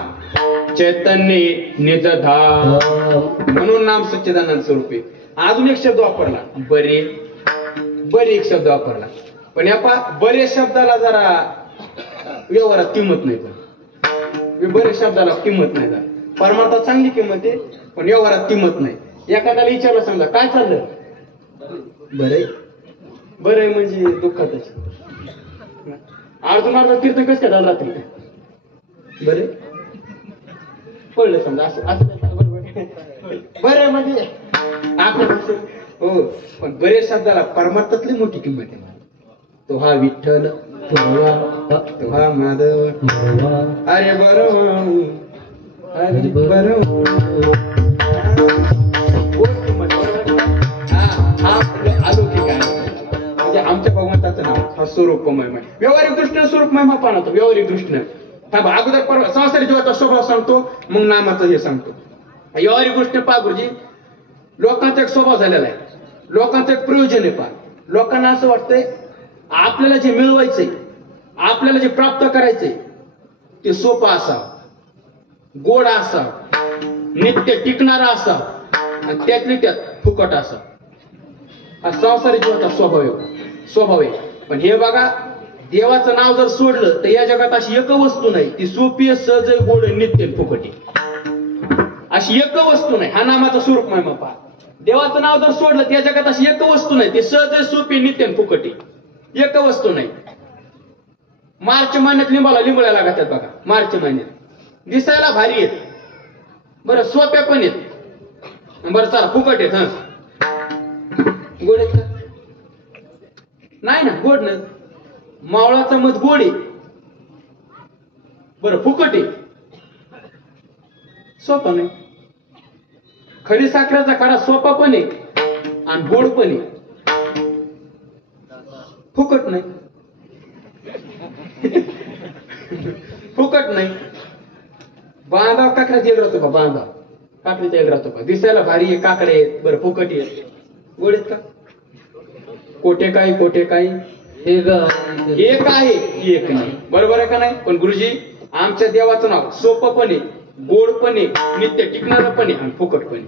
चैतन्य निज धाम. म्हणून नाम सच्चिदानंद स्वरूप आहे. अजून एक शब्द वापरला बरे. बरे एक शब्द वापरला पण या बरे शब्दाला जरा व्यवहारात किंमत नाही. पण बरे शब्दाला किंमत नाही. परमार्थात चांगली किंमत आहे पण व्यवहारात किंमत नाही. एखाद्याला विचारलं समजा काय चाललं, बरे बरे म्हणजे दुःखातच. अर्जुन कीर्तन कसं काय झालं रात्री, बरे पडलं समजा असं बरं म्हणजे आपल्या हो. पण बरेच शब्दाला परमार्थातली मोठी किंमत आहे. तो हा विठ्ठल, तो हा माधव, अरे बरं अरे बरं. हा अलौकिक आहे. म्हणजे आमच्या भगवंताचं नाव हा स्वरूपमय. व्यवहारिक दृष्टीने स्वरूपमय हा पाहतो. व्यवहारिक दृष्टीने अगोदर संसारी जीवाचा स्वभाव सांगतो मग नामाचं हे सांगतो. व्यवहारिक गोष्टी पहा गुरुजी. लोकांचा एक स्वभाव झालेला आहे, लोकांचं एक प्रयोजन आहे. पहा लोकांना असं वाटतंय आपल्याला जे मिळवायचंय, आपल्याला जे प्राप्त करायचंय ते सोपं असावं, गोड असावं, नित्य टिकणारा असावं आणि त्यातली त्यात फुकट असावं. हा संसारी जीवाचा स्वभाव आहे. पण हे बघा, देवाचं नाव जर सोडलं तर या जगात अशी एक वस्तू नाही ती सोपी सहज गोड नित्य फुकटी. अशी एक वस्तू नाही. हा नामाचं स्वरूप नाही. मग देवाचं नाव जर सोडलं तर या जगात अशी एक वस्तू नाही ती सहज सोपी नित्य फुकटी. एक वस्तू नाही. मार्च महिन्यात लिंबळ्या लागतात बघा. मार्च महिन्यात दिसायला भारी आहेत, बरं सोप्या पण आहेत, बरं चला फुकट आहेत. गोड आहेत का? नाही ना, गोड नाही. मावळाचा मध गोड आहे, बरं फुकट आहे, सोपा नाही. खडी साखरेचा खडा सोपा पण आहे आणि गोड पण आहे, फुकट नाही. फुकट नाही. बांधाव काकड्याचा एक राहतो का, बांधाव काकडीचा एक राहतो का, दिसायला भारी आहे, काकडे आहेत, बरं फुकट आहेत, गोड आहेत का? कोठे काही एक आहे एक नाही. बरोबर आहे का नाही? पण गुरुजी आमच्या देवाचं नाव सोपं पण आहे, गोड पण आहे, नित्य टिकणारं पण आहे आणि फुकट पण आहे.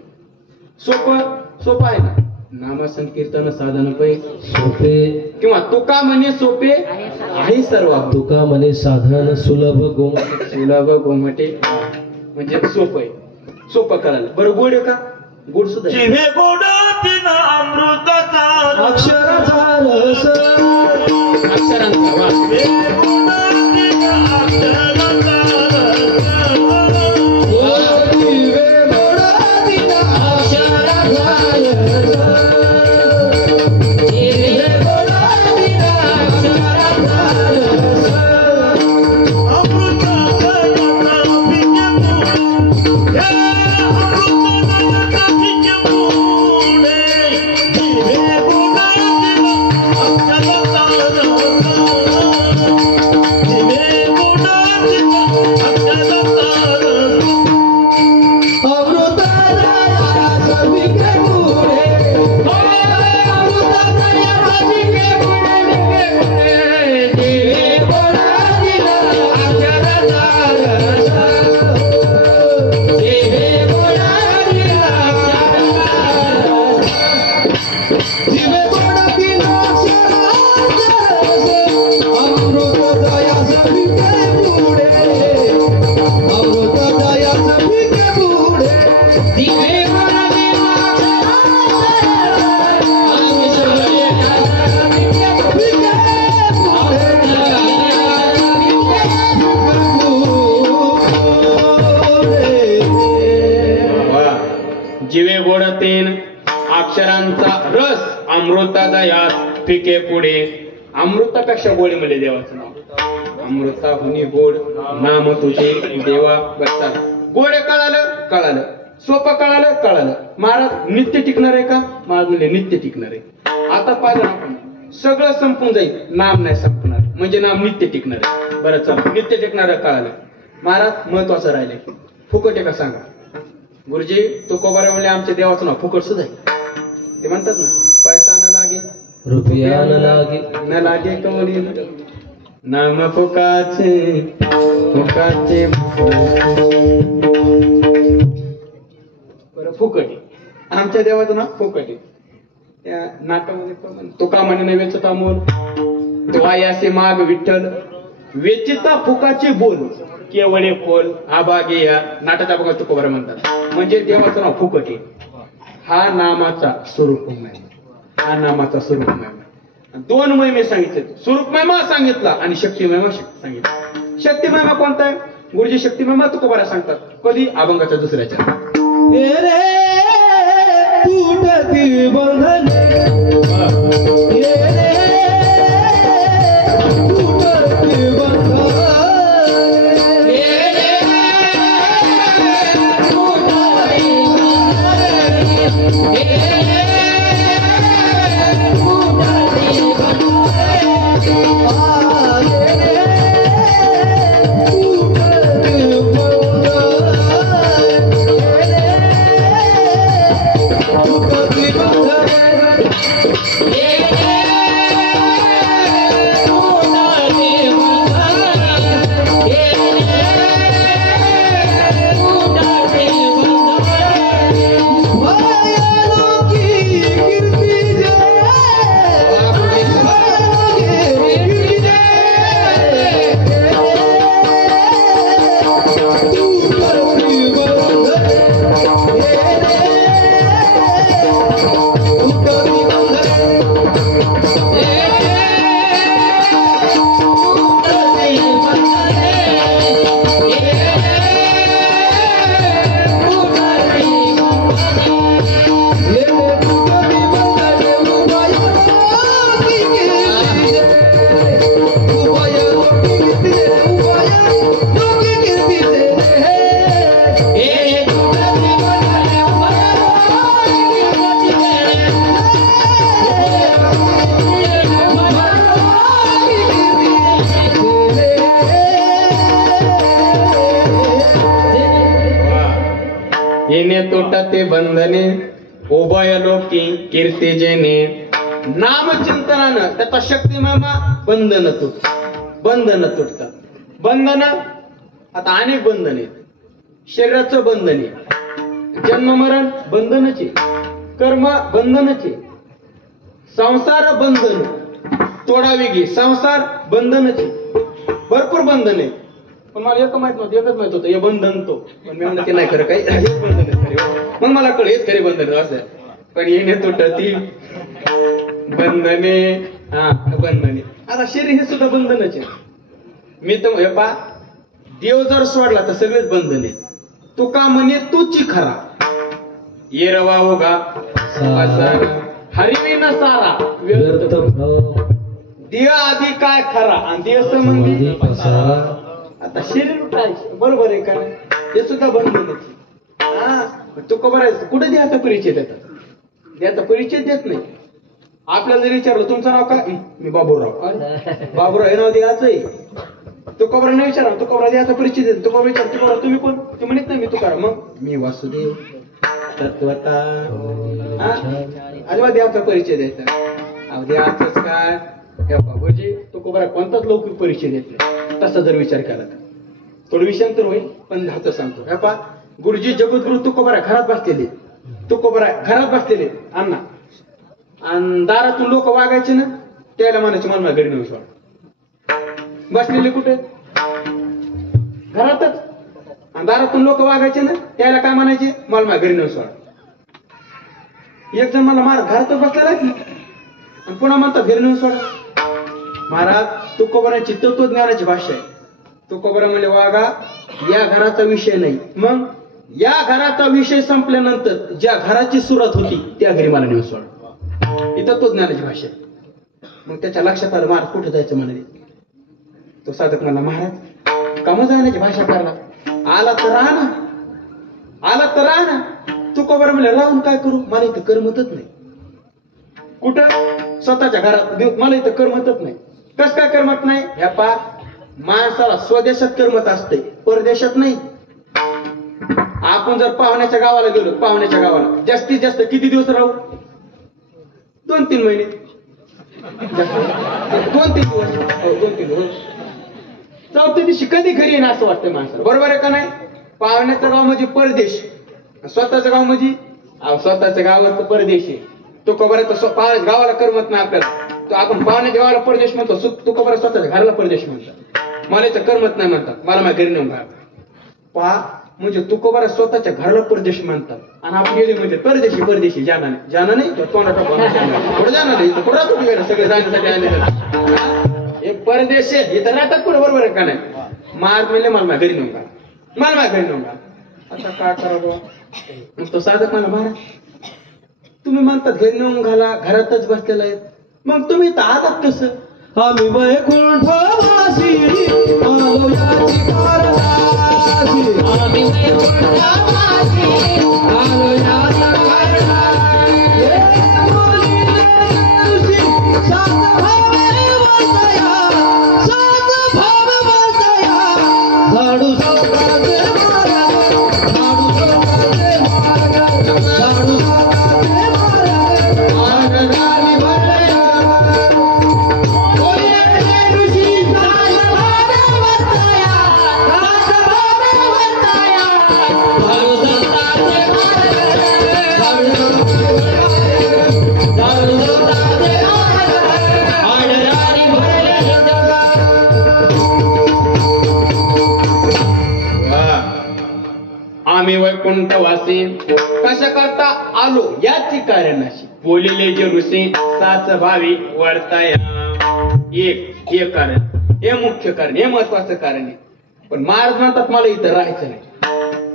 सोपं आहे ना. नाम संकीर्तन साधन पै सोपे किंवा तुका म्हणे सोपे आहे सर्व. तुका म्हणे साधन सुलभ गोमटे म्हणजे सोपं आहे, सोपं करायला. बरं गोड आहे का? गोड सुद्धा जिव्हे गोड तिना अमृताचा अक्षराचा रस, अक्षरांचा वास. पिके पुढे अमृतापेक्षा गोड म्हणजे देवाचं नाव. अमृता हुनी गोड नाम तुझे देवा बच्चा. गोड कळालं सोपं कळालं. महाराज नित्य टिकणार आहे का? महाराज म्हणजे नित्य टिकणार आहे. आता पाहिलं आपण सगळं संपून जाईल, नाम नाही संपणार म्हणजे नाम नित्य टिकणार आहे. बरं चला, नित्य टिकणार कळालं. महाराज महत्वाचं राहिले, फुकट आहे का सांगा? गुरुजी तुकोबारा म्हणले आमच्या देवाचं नाव फुकट सुद्धा आहे. ते म्हणतात ना, पैसा न लागे रुपया न लागे न लागे कवडी नाम फुकाचे फुकाचे. बरं फुकट आहे, आमच्या देवाचं नाव फुकट आहे. त्या नाटामध्ये तो का म्हणे वेचता मोल तो आई असे माग विठ्ठल वेचिता फुकाचे बोल केवळे खोल आबागे या नाटाच्या बघा तुकोबारा म्हणतात. म्हणजे देवाचं नाव फुकट आहे. हा नामाचा स्वरूप महिमा, हा नामाचा स्वरूप महिमा. दोन महिमे सांगितले, स्वरूप महिमा सांगितला आणि शक्ती महिमा सांगितला. शक्ती महिमा कोणता आहे? गुरुजी शक्ती महिमा तुकोबारा सांगतात कधी? अभंगाच्या दुसऱ्याच्या. तुटती बंधने तुटती बंधने येणे तोटाते बंधने उभय लोकी कीर्ती जेने नाम चिंतनानं त्याचा शक्ती महिमा बंधन तुटतात. बंधन आता अनेक बंधन आहेत. शरीराचं बंधन आहे, जन्म मरण बंधनचे, कर्म बंधनचे, संसार बंधन तोडावी घे संसार बंधनचे. भरपूर बंधन आहे. पण मला एकच माहित होतं हे बंधन तो. पण मी म्हणलं ते नाही खरं काही, हेच बंधन आहे खरे. मग मला कळलं हेच खरे बंधन असं. पण येणे तुटती बंधने, हा बंधने. आता शरीर हे सुद्धा बंधनच आहे. मी तर हे पा देव जर सोडला तर सगळेच बंधन आहे. तू का म्हणे तूची खरा ये रवा होगा हरिविन सारा व्यर्थ. देह आधी काय खरा आणि देह संबंधी पसारा. आता शरीर काय बरोबर आहे का? हे सुद्धा बंधनच. हा तू खबर आहे कुठे देहाचा परिचय देतात? देहाचा परिचय देत नाही. आपल्याला जर विचारलं तुमचं नाव काय? मी बाबूराव. बाबूराव हे नाव देहाचं आहे. तो कबरा नाही विचारा, तो कबरा देहाचा परिचय देतो. तो कबरा विचार तू कबरा तुम्ही कोण? ते म्हणत नाही मी तुकारा. मग मी वासुदेव तत्वता. अजिबात देहाचा परिचय द्यायचा. देहाच काय बाबूजी तो कबरा कोणताच लौकिक परिचय देत नाही. तसा जर विचार केला तर थोडं विषयांतर होईल, पण धाचं सांगतो. पा गुरुजी जगद्गुरु तुकोबारा घरात बसलेले, तुकोबारा घरात बसलेले अण्णा. आणि दारातून लोक वागायचे ना, त्याला म्हणायचे मला माझ्या घरी नेऊन सोड. बसलेले कुठे? घरातच. आणि दारातून लोक वागायचे ना, त्याला काय म्हणायचे मला माझ्या घरी नेऊन सोड. एक जण मला घरातच बसलेला आहे आणि पुन्हा म्हणतात घरी नेऊन सोड. महाराज तुकोबाराची तत्वज्ञानाची भाषा आहे. तुकोबारा म्हणजे वागा या घराचा विषय नाही. मग या घराचा विषय संपल्यानंतर ज्या घराची सुरुवात होती त्या घरी मला नेऊन सोड. ही तत्वज्ञानाची भाषा आहे. मग त्याच्या लक्षात आलं महाराज कुठे जायचं म्हणाले. तो साधक म्हणला महाराज कामं जाण्याची भाषा करला. आला तर राहा ना, आला तर राहा ना. तुकोबा म्हणलं राहून काय करू, मला इथं करमतच नाही. कुठं? स्वतःच्या घरात. मला इथं करमतच नाही. कस काय करमत नाही? ह्या पा माणसाला स्वदेशात करमत असते, परदेशात नाही. आपण जर पाहुण्याच्या गावाला गेलो, पाहुण्याच्या गावाला जास्तीत जास्त किती दिवस राहू? 2-3 महिने. 2-3 दिवस. 2-3 दिवस. चौथ्या दिवशी कधी घरी येणं असं वाटतं माणसाला. बरोबर आहे का नाही? पाहुण्याचं गाव म्हणजे परदेश, स्वतःचं गाव म्हणजे स्वतःचं गावाचं परदेश आहे. तो कबरा गावाला करमत नाही आपल्याला. तो आपण पाहुण्याच्या गावाला परदेश म्हणतो, तो कबरा स्वतःच्या घराला परदेश म्हणतात. मला इथं करमत नाही म्हणतात, मला माझ्या घरी नेऊन घाल. पहा म्हणजे तुकोबारा स्वतःच्या घराला परदेश म्हणतात आणि आपण गेले म्हणजे परदेशी परदेशी जाना नाही. जाना नाही तोंडा टाकून पुढे जाणार नाही. इथं पुढे गेलं सगळे जाण्यासाठी आले. हे परदेश इथं राहतात पुढे. बरोबर आहे का नाही? मार म्हणले मला माझ्या घरी नेऊन घाल, मला माझ्या घरी नेऊन घाल. आता काय करावं? मग तो साधक मला महाराज तुम्ही म्हणतात घरी नेऊन घाला, घरातच बसलेला आहे, मग तुम्ही तर आलात कसं? आम्ही वैकुंठवासी आलो याची कारणासी. आम्ही वैकुंठवासी आलो याची कारणासी. सात भावे वसया, सात भावे वसया. झाडू सोताचे मार्ग, झाडू सोताचे मार्ग, झाडू सोताचे मार्ग. मार्गाने भरल्या आम्ही वैकुंठवासी कशा करता आलो याची कारणाशी. बोलिले जे ऋषी साच भावी वर्ताया. एक कारण, हे मुख्य कारण, हे महत्वाचं कारण आहे. पण महाराज म्हणतात मला इथं राहायचं नाही.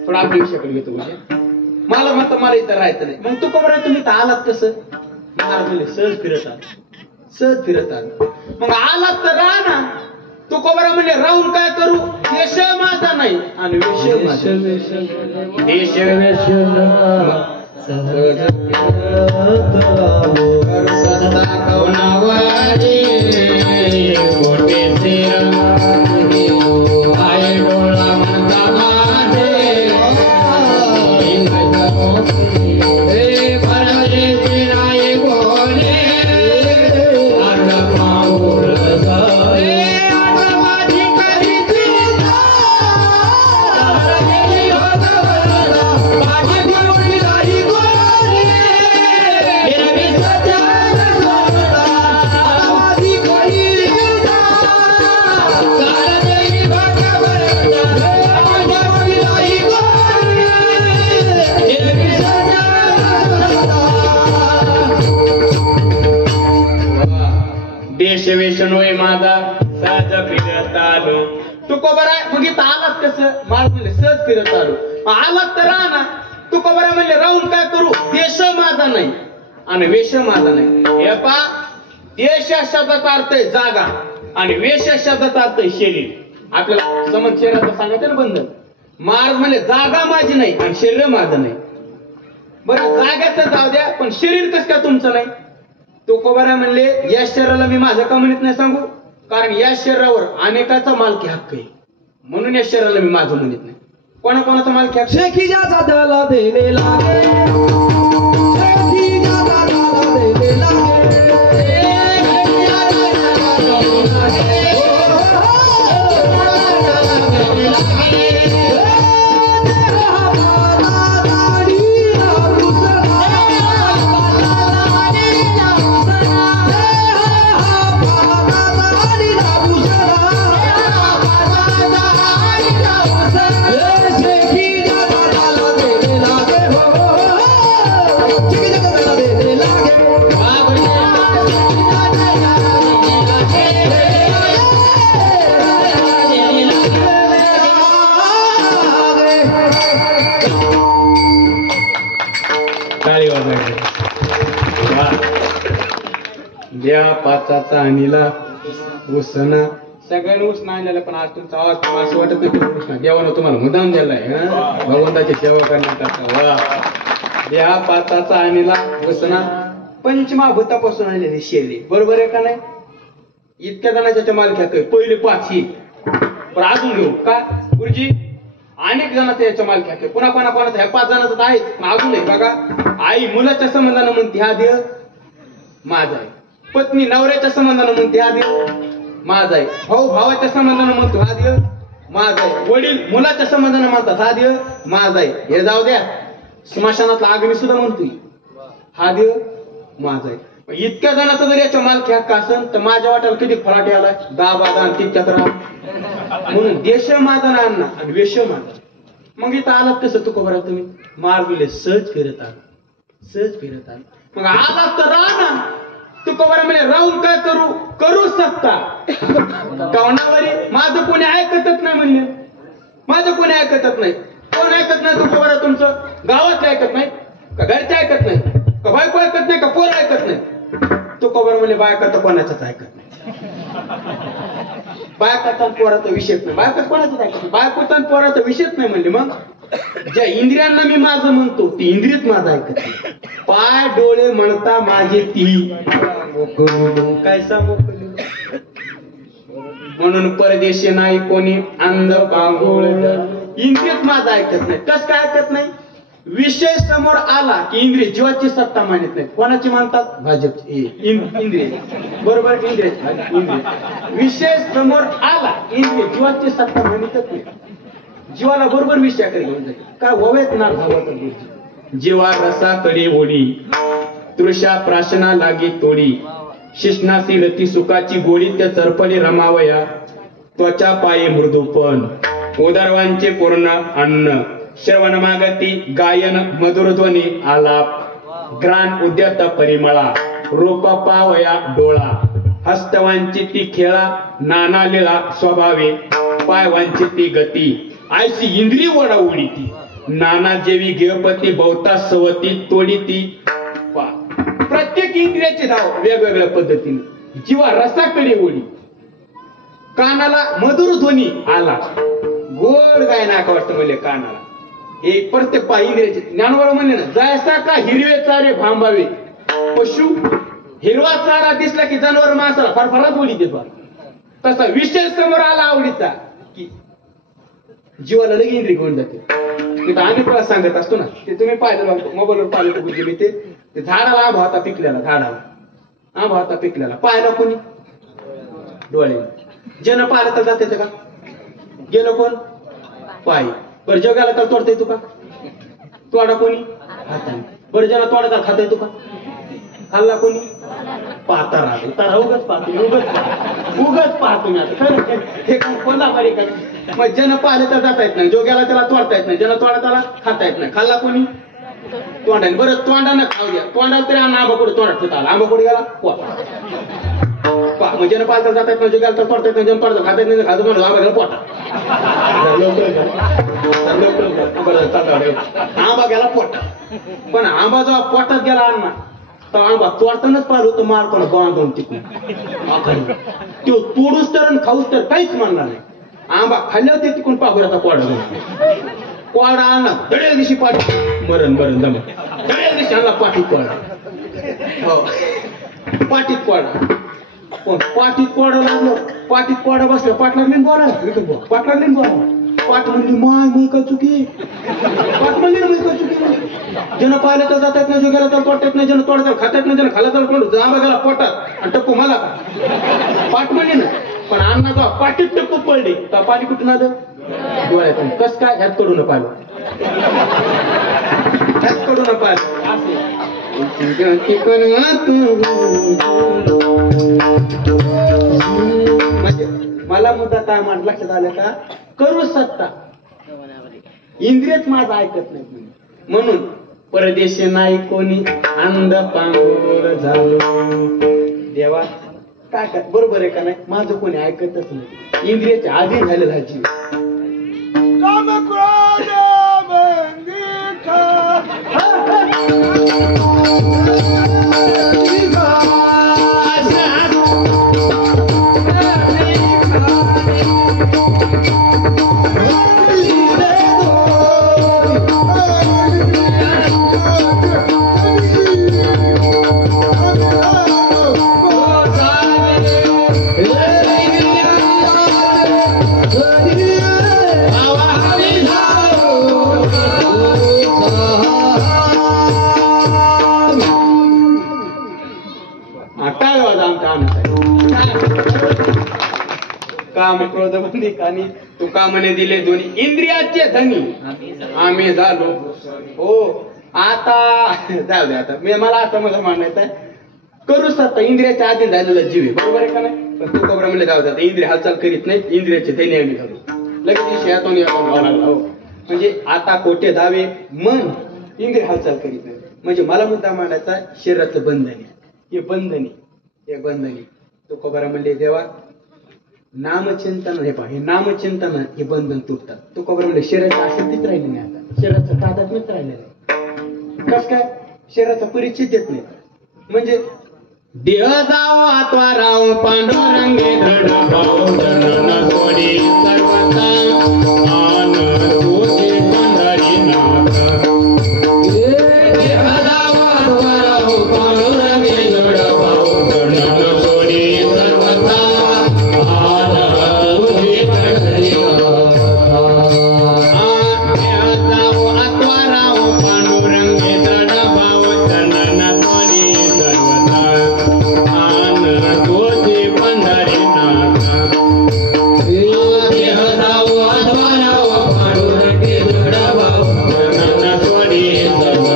थोडा आपल्या विषयाकडे घेतो म्हणजे मला म्हणतात मला इथं राहायचं नाही. मग तू कबरा तुम्ही इथं आलात कसं? महाराज म्हणजे सहज फिरत आला, सहज फिरत आला. मग आलात तर राहा ना. तू कबरा म्हणजे राहून काय करू? देश माझा नाही आणि विषय माझा. देश वेशनोय माझा सहज फिरत आलो. तू कबरा मग इथं आलात कसं? मला म्हणले सहज फिरत आलो. आलात तर राहा ना. तू कबरा म्हणले राहून काय करू? देश माझा नाही आणि वेश माझा नाही. हे पा देश शब्दाचा अर्थ आहे जागा आणि वेश शब्दाचा अर्थ आहे शरीर. आपल्याला समज शरीराचं सांगायचं ना बंधन. महाराज म्हणले जागा माझी नाही आणि शरीर माझं नाही. बरं जाग्याचं जाऊ द्या, पण शरीर कसं काय तुमचं नाही? तो कोबारा म्हणले या शरीराला मी माझं का म्हणत नाही सांगू? कारण या शरीरावर अनेकाचा मालकी हक्क आहे, म्हणून या शरीराला मी माझं म्हणत नाही. कोणाकोणाचा मालकी हक्क? शेखी ज्याचा त्याला देणे लागे, शेखी ज्याचा त्याला देणे लागे. Bye. द्या पाचाचा आणीला उसना. सगळ्यांना उसना आणलेला, पण आज तुमचा आवाज असं वाटत नाही तुम्ही उसना देवानं तुम्हाला मुदाम दिलाय. भगवंताची सेवा करण्याकरता. वा. द्या पाचाचा आणीला उसना. पंचमहाभूतापासून आलेली शेरी. बरोबर आहे का नाही? इतक्या जणांच्या मालक्या पहिले 5 ही पण अजून घेऊ का गुरुजी? अनेक जणांचा याच्या मालक्या पुन्हा कोणाचा ह्या 5 जणांचा आहे पण अजून आहे बघा. आई मुलाच्या संबंधानं म्हणते हा देह माझा आहे. पत्नी नवऱ्याच्या संबंधानं म्हणते हा देह माझा आहे. भाऊ भावाच्या संबंधानं म्हणतो हा देह माझा आहे. वडील मुलाच्या संबंधानं म्हणतात हा देह माझा आहे. हे जाऊ द्या, स्मशानातला अग्नी सुद्धा म्हणतोय हा देह माझा आहे. इतक्या जणांचा जर याच्या मालकी हक्क असेल तर माझ्या वाट्याला किती फराटे आलाय? 10-12 तितक्यात राहा. म्हणून देश माझा ना अण्णा आणि वेश माझा. मग इथं आलात कसं तुकोबरा तुम्ही? मार्गले सहज फिरत आला, सहज फिरत आला. मग आलात तर राहा ना. तुकोबरा म्हणजे राहून काय करू शकता कवनावरी. माझं कोणी ऐकतच नाही म्हणले, माझं कोणी ऐकतच नाही. कोण ऐकत नाही तुकोबरा? तुमचं गावातलं ऐकत नाही का? घरचे ऐकत नाही का? बायको ऐकत नाही का? पोर ऐकत नाही? तुकोबरा म्हणजे बायका तर कोणाचाच ऐकत नाही. बायकाचा पोराचा विषयच नाही. बायका कोणाचाच ऐकत नाही. बायकोचा पोराचा विषयच नाही म्हणले. मग ज्या इंद्रियांना मी माझं म्हणतो ती इंद्रियच माझं ऐकत नाही. पाय डोळे म्हणता माझे ती काय सांगू. म्हणून परदेशी नाही कोणी अंध पांगोळ. इंद्रियच माझं ऐकत नाही. कस काय ऐकत नाही? विषय समोर आला की इंद्रिय जीवाची सत्ता मानत नाही. कोणाची मानतात? भाजपची इंद्रिय. बरोबर. इंद्रिय विषय समोर आला इंद्रिय जीवाची सत्ता मानतच नाही. जीवाला बरोबर विषयाकडे घेऊन जाईल. काय ववेत ना धावत. जीवा रसाकडे ओढी, तृषा प्राशना लागी तोडी. शिष्णासी लती सुखाची गोडी त्या चरपणी रमावया. त्वचा पायी मृदूपण, उदरवांचे पूर्ण अन्न. श्रवण मागती गायन मधुरध्वनी आलाप. ग्राण उद्यत परिमळा, रूप पावया डोळा. हस्तवांची ती खेळा, नाना लीळा स्वभावे. पायवांची ती गती, आयसी इंद्रिय वडा उडी ती. नाना जेवी घेपती बहुता सवती तोडी ती. प्रत्येक इंद्रियाची धाव वेगवेगळ्या पद्धतीने. जीवा रसाकडे ओढी, कानाला मधुर ध्वनी आला. गोड गायन ऐका वाटतं म्हणजे कानाला. हे प्रत्येक इंद्रियाचे ज्ञानवर म्हणले ना, जैसा का हिरवे चारे भांबावे. पशु हिरवा चारा दिसला की जनावर माणसाला फरफरात ओढी देतो. तसा विषय समोर आला आवडीचा की जीवाला लगे इंद्रिय घेऊन जाते. तिथं आम्ही तुला सांगत असतो ना, ते तुम्ही पाहिलं मोबाईलवर पाहिलं गुरुजी. मी ते झाडाला आंबा होता पिकलेला, झाडाला आंबा होता पिकलेला. पाहिला कोणी? डोळे. जन पाहिलं तर जाते का? गेलो कोण? पायी. बरं जगाला तर तोडता येतो का? तोडा कोणी? हाताने. बरं ज्याला तोडा खाता येतो का? खाल्ला कोणी? पाहता राहतो. तर उगच पाहतो, उगच पाहतो मी आता. हे कोणता मारी काय? मग जन पाहिलं तर जाता येत नाही, जोग्याला त्याला तोडता येत नाही, ज्याला तोडा त्याला खाता येत नाही. खाल्ला कोणी? तोंडाने. बरं तोंडानं खाऊ द्या. तोंडाला तरी आंबा कुठे तोंडात ठेवता आला. आंबा कुठे गेला? मग ज्यानं पालता जाता येत नाही, जोग्याला तर तोडता येत नाही, जन तोडता खाता येत नाही, खातो म्हणून आंबा गेला पोटा. आंबा गेला पोटात. पण आंबा जेव्हा पोटात गेला अण्णा तर आंबा तोडतानाच पाहिलं होतं मार कोणा बांधून तिकून. तो तोडूस तर खाऊस तर काहीच म्हणणार नाही. आंबा खाल्ल्यावर ते तिकून पाहुऱ्याचा कोडा आणला. दड्या दिवशी पाठी मरण जमा. दड्या दिवशी आणला पाठीत कोडा. हो पाठीत कोडा. पण पाठीत कोडा लागलो. पाठीत कोडा बसला. पाठ लागली बोला. पाठ लागली बोला. पाठ म्हणली माय का चुकी. पाठ म्हणली ना का चुकी. ज्यानं पाहिलं तर जातात नाही, जो गेला तर तोडता येत नाही, ज्यानं तोडता खातात नाही, ज्यानं खाला तर तोड. आंबा गेला पोटात आणि टप्पू मला का? पाठ म्हणली ना. पण अण्णा जेव्हा पाठीत टप्पू पडली तर पाणी कुठून आलं? डोळ्यातून. कस काय? ह्यात कडून पाहिलं. ह्यात कडून पाहिलं. म्हणजे मला मुद्दा काय मान लक्षात आलं का? करू शकता इंद्रियच माझं ऐकत नाही. म्हणून परदेशी नाही कोणी अंध पांगोळ झालो. देवा काय काय बरोबर आहे का नाही? माझं कोणी ऐकतच नाही. इंद्रियाचे आधी झाले राहायची. काम क्रोध बंदी कानी तू का म्हणे दिले दोन्ही इंद्रियाचे धनी आम्ही झालो हो आता जाऊ दे आता मला आता मला म्हणायचं आहे करूच आता इंद्रियाच्या आधी झालेला जीव आहे बरोबर आहे का नाही पण तू कबरा म्हणले जाऊ दे आता इंद्रिय हालचाल करीत नाही इंद्रियाचे धनी आम्ही झालो लगेच शेतातून यावं लागला हो म्हणजे आता कोठे धावे मन इंद्रिय हालचाल करीत नाही म्हणजे मला मुद्दा मांडायचा शरीराचं बंधन हे बंधनी तो कबरा म्हणले देवा नामचिंतन हे पहा हे नामचिंतन हे बंधन तुटतात तो कबरा म्हणले शरीराच्या आसक्तीच राहिली नाही आता शरीराचं तादात्म्यच राहिलं नाही कस काय शरीराचा परिचय देत नाही म्हणजे देह जाओ आत्वा राव पांडुरंगे दृढ भाव जनन सोडी सर्वता आन तुझे पंढरीनाथ देह जाओ आत्वा राव पांडुरंगे दृढ भाव जनन सोडी सर्वता आन तुझे पंढरीनाथ देह जाओ आत्वा राव पांडुरंगे दृढ भाव जनन सोडी सर्वता आन तुझे पंढरीनाथ देह जाओ आत्वा राव पांडुरंगे दृढ भाव जनन सोडी सर्वता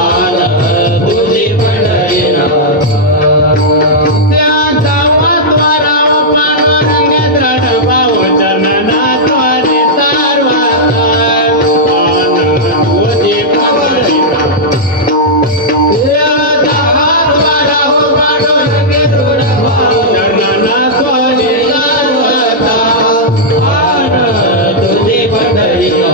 आन तुझे पंढरीनाथ देह जाओ आत्वा राव पांडुरंगे दृढ भाव जनन सोडी सर्वता आन तुझे पंढरीनाथ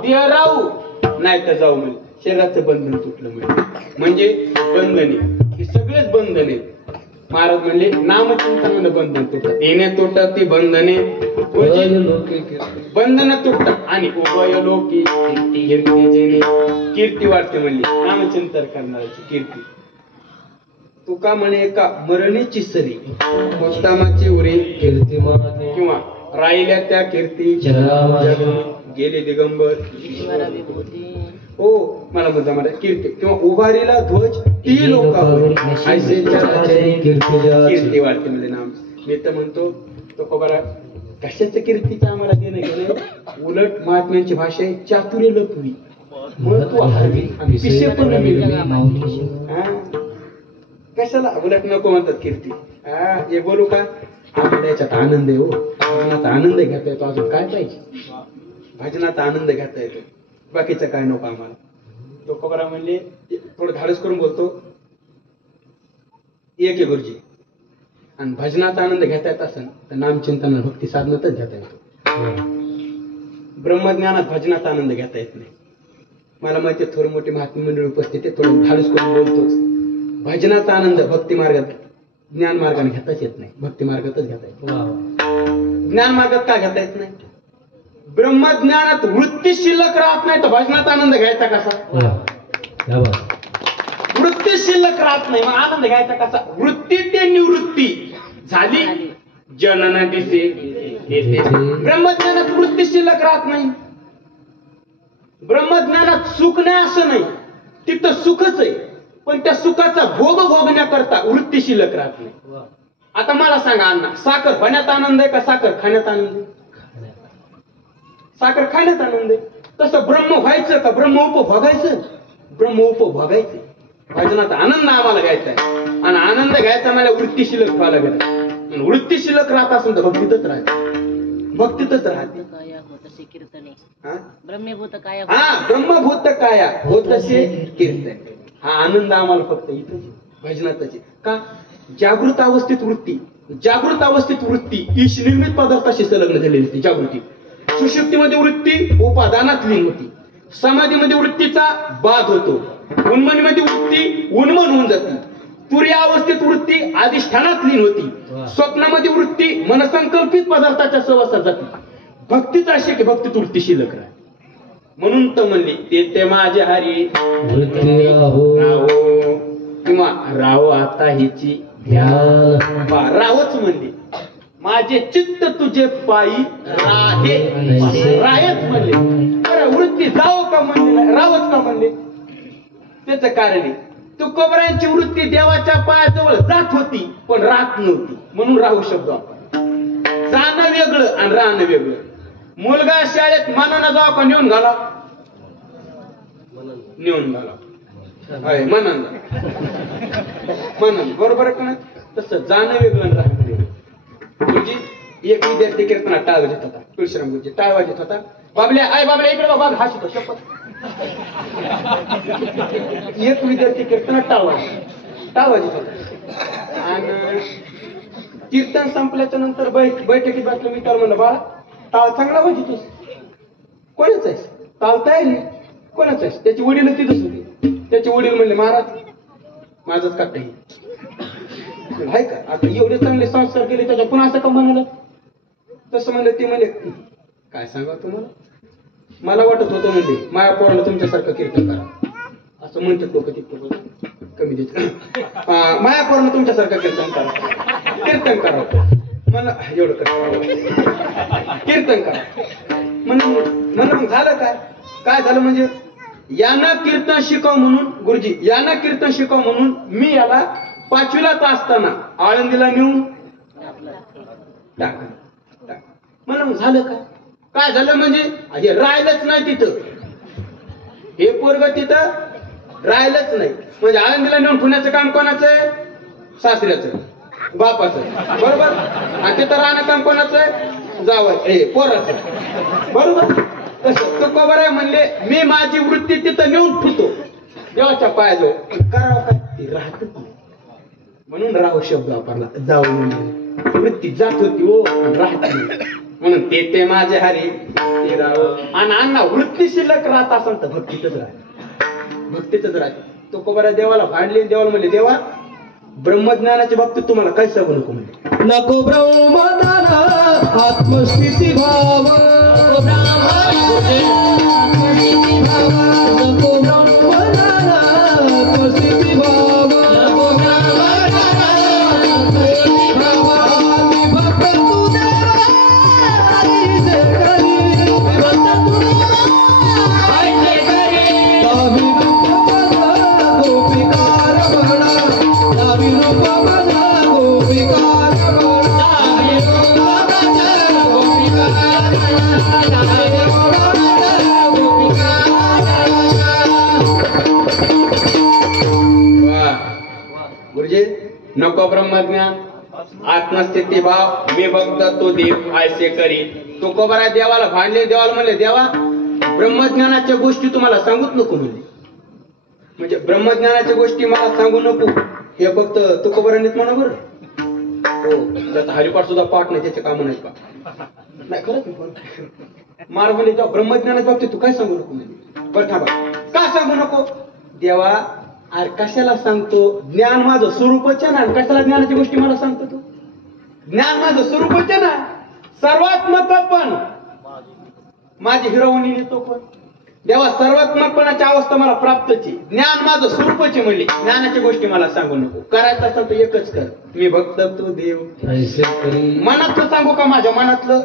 देह राहू नाही तर जाऊ म्हणजे शरीराचं बंधन तुटलं म्हणजे बंधने हे सगळेच बंधने महाराज म्हणले नामचिंतनानं बंधन तुटतात येणे तुटतात ती बंधने बंधन तुटतात आणि उभय लोकी कीर्ती जेणे कीर्ती वाटते म्हणली नामचिंतन करणाऱ्याची कीर्ती तुका म्हणे का मरणीची सरी मोस्तामाची उरी कीर्ती किंवा राहिल्या त्या कीर्ती गेले दिगंबर हो मला मुद्दा म्हणा कीर्ती किंवा उभारीला ध्वज ती लोकांवर कीर्ती वाटते म्हणजे नाम मी तर म्हणतो तो खबरा कशाच्या कीर्तीचं आम्हाला देणं गेलं उलट महात्म्यांची भाषा आहे चातुर्य लपवी महत्व हरवी पिशे पण कशाला उलट नको म्हणतात कीर्ती हे बोलू का आम्हाला याच्यात आनंद आहे हो भजनाचा आनंद घेता येतो अजून काय पाहिजे भजनाचा आनंद घेता येतो बाकीचं काय नको आम्हाला तो खबरा म्हणले थोडं धाडस करून बोलतो एक आहे गुरुजी आणि भजनाचा आनंद घेता येत असेल तर नामचिंतन भक्ती साधनातच घेता येतो ब्रह्मज्ञानात भजनाचा आनंद घेता येत नाही मला माहिती थोडी मोठी महात्मा मंडळी उपस्थित आहे थोडं धाडस करून बोलतोच भजनाचा आनंद भक्ती मार्गात ज्ञान मार्गाने घेताच येत नाही भक्ती मार्गातच घेता येतो ज्ञान मार्गात का घेता येत नाही ब्रह्मज्ञानात वृत्ती शिल्लक राहत नाही तर भजनाचा आनंद घ्यायचा कसा वृत्ती शिल्लक राहत नाही मग आनंद घ्यायचा कसा वृत्ती ते निवृत्ती झाली जनन दिसे ब्रह्मज्ञानात वृत्ती शिल्लक राहत नाही ब्रह्मज्ञानात सुख नाही असं नाही तिथं सुखच आहे पण त्या सुखाचा भोग भोगण्याकरता वृत्ती शिल्लक राहत नाही आता मला सांगा अण्णा साखर खाण्यात आनंद आहे का साखर खाण्यात आनंद आहे साखर खाण्यात आनंद आहे तसं ब्रह्म व्हायचं का ब्रह्म उपभोगायचं ब्रह्म उपभोगायचं भजनाचा आनंद आम्हाला घ्यायचा आहे आणि आनंद घ्यायचा मला वृत्ती शिल्लक व्हायला लागेल वृत्ती शिल्लक राहत असेल तर भक्तीतच राहते ब्रह्मभूत काया ब्रह्मभूत काया होतसे कीर्तन हा आनंद आम्हाला फक्त इथंच भजनातच का जागृत अवस्थेत वृत्ती ईश निर्मित पदार्थाशी संलग्न झालेली असते जागृती सुषुप्तीमध्ये वृत्ती उपादानात लीन होती समाधीमध्ये वृत्तीचा बाध होतो उन्मनीमध्ये वृत्ती उन्मन होऊन जाते तुरी अवस्थेत वृत्ती अधिष्ठानात लीन होती. स्वप्नामध्ये वृत्ती मनसंकल्पित पदार्थाच्या सहवासात जाते. भक्तीच अशी की भक्तीत वृत्ती शिल्लक राहते. म्हणून तर म्हणली ते माझे हरी वृत्ती राहो किंवा राहो आता हिची ध्यान राहोच म्हणली. माझे चित्त तुझे पायी राहे रायच म्हणले. बरं वृत्ती जावो का म्हणले नाही रावच का म्हणले? त्याचं कारण आहे तुकोबरायांची वृत्ती देवाच्या पायाजवळ जात होती पण राहत नव्हती म्हणून राहू शब्द आपण. जाणं वेगळं आणि राहणं वेगळं. मुलगा शाळेत मनानं जावा का नेऊन घाला? नेऊन घाला मनन मनन बरोबर आहे का नाही? तसं जाणं वेगळं आणि राहणं वेगळं. गुरुजी एक विद्यार्थी कीर्तनात टाळ वाजत होता. तुळशीराम गुरुजी टाळ वाजत होता. बाबल्या आय बाबल्या इकडे बाबा हाच होतो शपथ. एक विद्यार्थी कीर्तनात टाळ वाजत होता आणि कीर्तन संपल्याच्या नंतर बैठकीत बसलो. मी त्याला म्हणलं बाळा टाळ चांगला वाजतोस कोणाच आहेस? टाळ तयारी कोणाच आहेस? त्याची वडील तिथंच होती. त्याचे वडील म्हणले महाराज माझंच काका आहे का? आता एवढे चांगले संस्कार केले त्याच्या पुन्हा असं का म्हणाला? तसं म्हणलं ते म्हणले काय सांगा तुम्हाला मला वाटत होतं म्हणजे माया पोराला तुमच्यासारखं कीर्तन करा असं म्हणतात लोक. तिथं कमी देत माया पोराला तुमच्यासारखं कीर्तन करा मला एवढं कीर्तन करा म्हणून झालं काय झालं म्हणजे यानं कीर्तन शिकव म्हणून गुरुजी यानं कीर्तन शिकव म्हणून मी याला 5वीलाच असताना आळंदीला नेऊन टाक म्हणून झालं काय झालं म्हणजे हे राहिलंच नाही तिथं. हे पोरग तिथं राहिलंच नाही म्हणजे आळंदीला नेऊन पुण्याचं काम कोणाचं आहे? सासऱ्याचं बापाचं बरोबर. आणि तिथं राहणं काम कोणाचं आहे? जावं हे पोराचं बरोबर. तसं तुकोबा आहे म्हणले मी माझी वृत्ती तिथं नेऊन ठेवतो देवाच्या पायाजवळ करावं काय ती राहत म्हणून राहू शब्द वापरला. जाऊ म्हणजे वृत्ती जात होती हो राहत म्हणून ते माझे हरी ते राहो. आणि अण्णा वृत्ती शिल्लक राहत असेल तर भक्तीतच राहते. तुकोबा देवाला भांडले. देवाला म्हणले देवा ब्रह्मज्ञानाच्या बाबतीत तुम्हाला काय सांगू नको म्हणजे नको ब्रह्मज्ञान आत्मस्थिती भाव नको ब्रह्मज्ञान आत्मस्थिती भाव नको भक्त तुझे नको ब्रह्मज्ञान आत्मस्थिती भाव मी भक्त तो देव आयसे करी. तुकोबा देवाला भांडले. देवाला म्हणले देवा ब्रह्मज्ञानाच्या गोष्टी तुम्हाला सांगूच नको म्हणले. म्हणजे ब्रह्मज्ञानाच्या गोष्टी मला सांगू नको हे फक्त तुकोबारांनीच म्हणा बरं. हो त्याचा हरिपाठ सुद्धा पाठ नाही त्याचे काम नाही का नाही खरंच मार म्हणजे जेव्हा ब्रह्मज्ञानाच्या बाबतीत तू काय सांगू नको म्हणजे. बरं थांबा का सांगू नको देवा? अरे कशाला सांगतो? ज्ञान माझं स्वरूपच आहे ना. कशाला ज्ञानाची गोष्टी मला सांगतो तू? ज्ञान माझं स्वरूपच आहे ना. सर्वात्मकपण माझी हिरवणी येतो पण देवा सर्वात्मकपणाची अवस्था मला प्राप्तच आहे. ज्ञान माझं स्वरूपच आहे म्हणले. ज्ञानाच्या गोष्टी मला सांगू नको. करायचं असेल तर एकच कर मी भक्त तो देव. मनातलं सांगू का? माझ्या मनातलं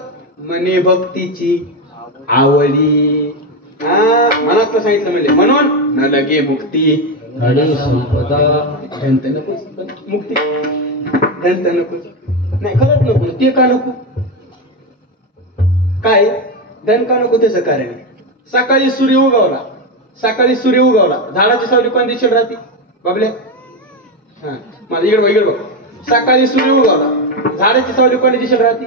मने भक्तीची आवडी मनातलं सांगितलं म्हणजे म्हणून न लगे मुक्ती आणि संपदा धनत नको मुक्ती धनत नको नाही खरंच नको. ते का नको? काय धन का नको? त्याचं कारण आहे सकाळी सूर्य उगवला झाडाची सावली कोण दिशेला राहते बाबल्या? हा मला इकडे बघ सकाळी सूर्य उगवला झाडाची सावली कोण दिशेला राहते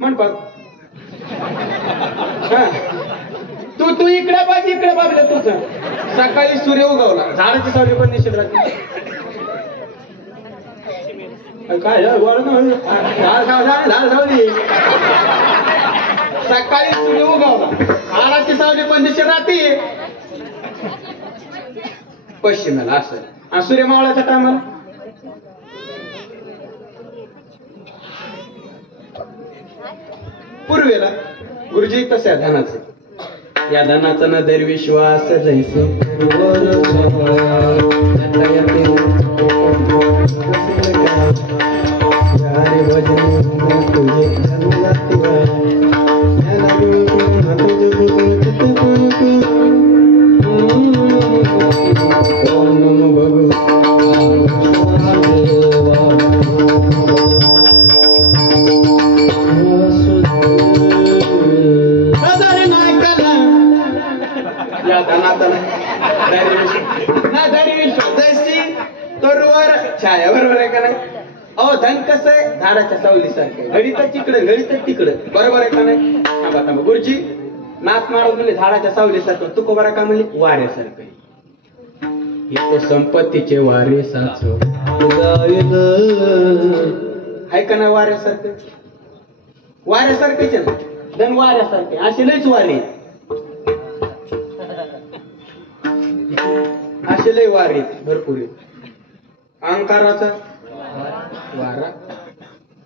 म्हण पाहू. हा तू इकडे बाबल्या तुझं सकाळी सूर्य उगवला झाडाची सावली कोण दिशेला राहते? काय सकाळी सूर्य उगवला झाडाची सावली पण दिशेला राहते. पश्चिमेला असं. आणि सूर्यमावळाच्या टायमाला पूर्वेला. गुरुजी तसं आहे धनाचं. या धनाचा न दरविश्वास जैसे छाया. बरोबर आहे का नाही? अहो धन कसं आहे झाडाच्या सावलीसारखं, घडीतच तिकडं घडीतच तिकडं. बरोबर आहे का नाही? थांबा गुरुजी नाथ महाराज म्हणले झाडाच्या सावलीसारखं, तुकोबारा का म्हणले वाऱ्यासारखं. इथे संपत्तीचे वारे साचो आहे का नाही? वाऱ्यासारखं वाऱ्यासारखेच ना धन वाऱ्यासारखे. असे लयच वारे, असे लय वारे भरपूर. अहंकाराचा वारा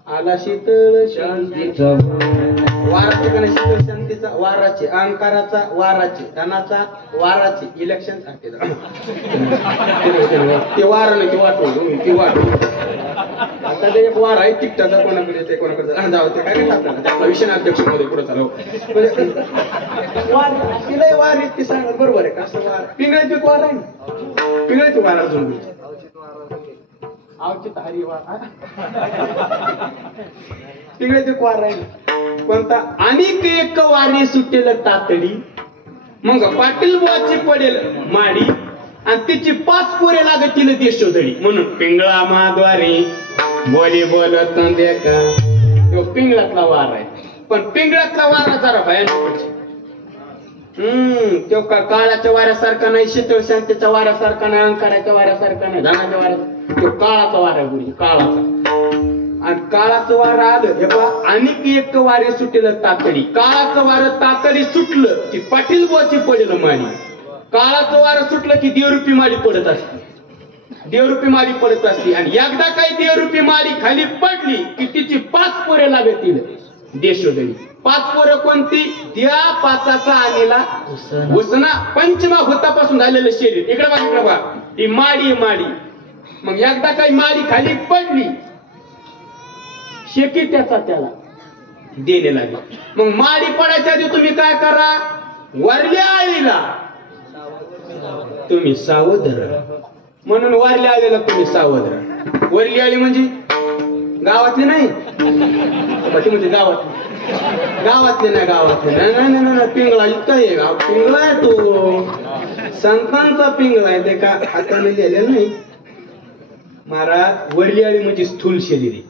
आला शीतळ शांतीचा वारा. ठिकाणी शीतळ शांतीचा वाराचे, अहंकाराचा वाराचे, धनाचा वाराचे. इलेक्शन सारखे ते वार नाही, ते वाटवलं ती वाटवलं. आता ते एक वार आहे तिकटाचा, कोणाकडे ते कोणाकडे जावं ते काय नाही आपल्याला. आपला विषय अध्यक्ष मध्ये पुढे चालव वार वार ते सांगा. बरोबर आहे का? असं वार पिंगळाची वार आहे ना, पिंगळाची वार अजून आवचित हरी वार तिकडे वार आहे कोणता? अनेक एक वारी सुटेल तातडी, मग पाटील बुवाची पडेल माडी, आणि तिची 5 पोरे लागतील देशोधडी. म्हणून पिंगळा माद्वारे बोली बोलत देखा. तो पिंगळातला वार आहे. पण पिंगळातला वारा जरा भयानक. तो काळाच्या वाऱ्यासारखा नाही, शीतळ शांतीच्या वाऱ्यासारखा नाही, अहंकाराच्या वाऱ्यासारखा नाही, धनाच्या वाऱ्या. तो काळाचा वारा गुरु, काळाचा. आणि काळाचं वारं आलं हे बा. अनेक एक वारे सुटेल तातडी. काळाचं वारं तातडी सुटलं की पाटील बुवाची पडेल माडी. काळाचं वारं सुटलं की देवरूपी माडी पडत असते, देवरूपी माडी पडत असते. आणि एकदा काही देवरूपी माडी खाली पडली की तिची 5 पोरे लागतील देशोधडी. 5 पोरं कोणती? त्या 5चा आलेला उसना पंचमा भूतापासून झालेलं शरीर. इकडे बघा, इकडे बघा, ही माडी माडी. मग एकदा काही माडी खाली पडली शेकी त्याचा त्याला देणे लागेल. मग माडी पडायच्या आधी तुम्ही काय करा? वरल्या आळीला तुम्ही सावध राहा. म्हणून वरल्या आळीला तुम्ही सावध राहा. वरली आळी म्हणजे गावातली नाही, म्हणजे गावातले नाही, गावातले नाही. पिंगळा इतका आहे गाव. पिंगळा आहे तो, संतांचा पिंगळा आहे. ते का हाताने लिहिलेलं नाही महाराज. वरली आळी म्हणजे स्थूल शरीर आहे.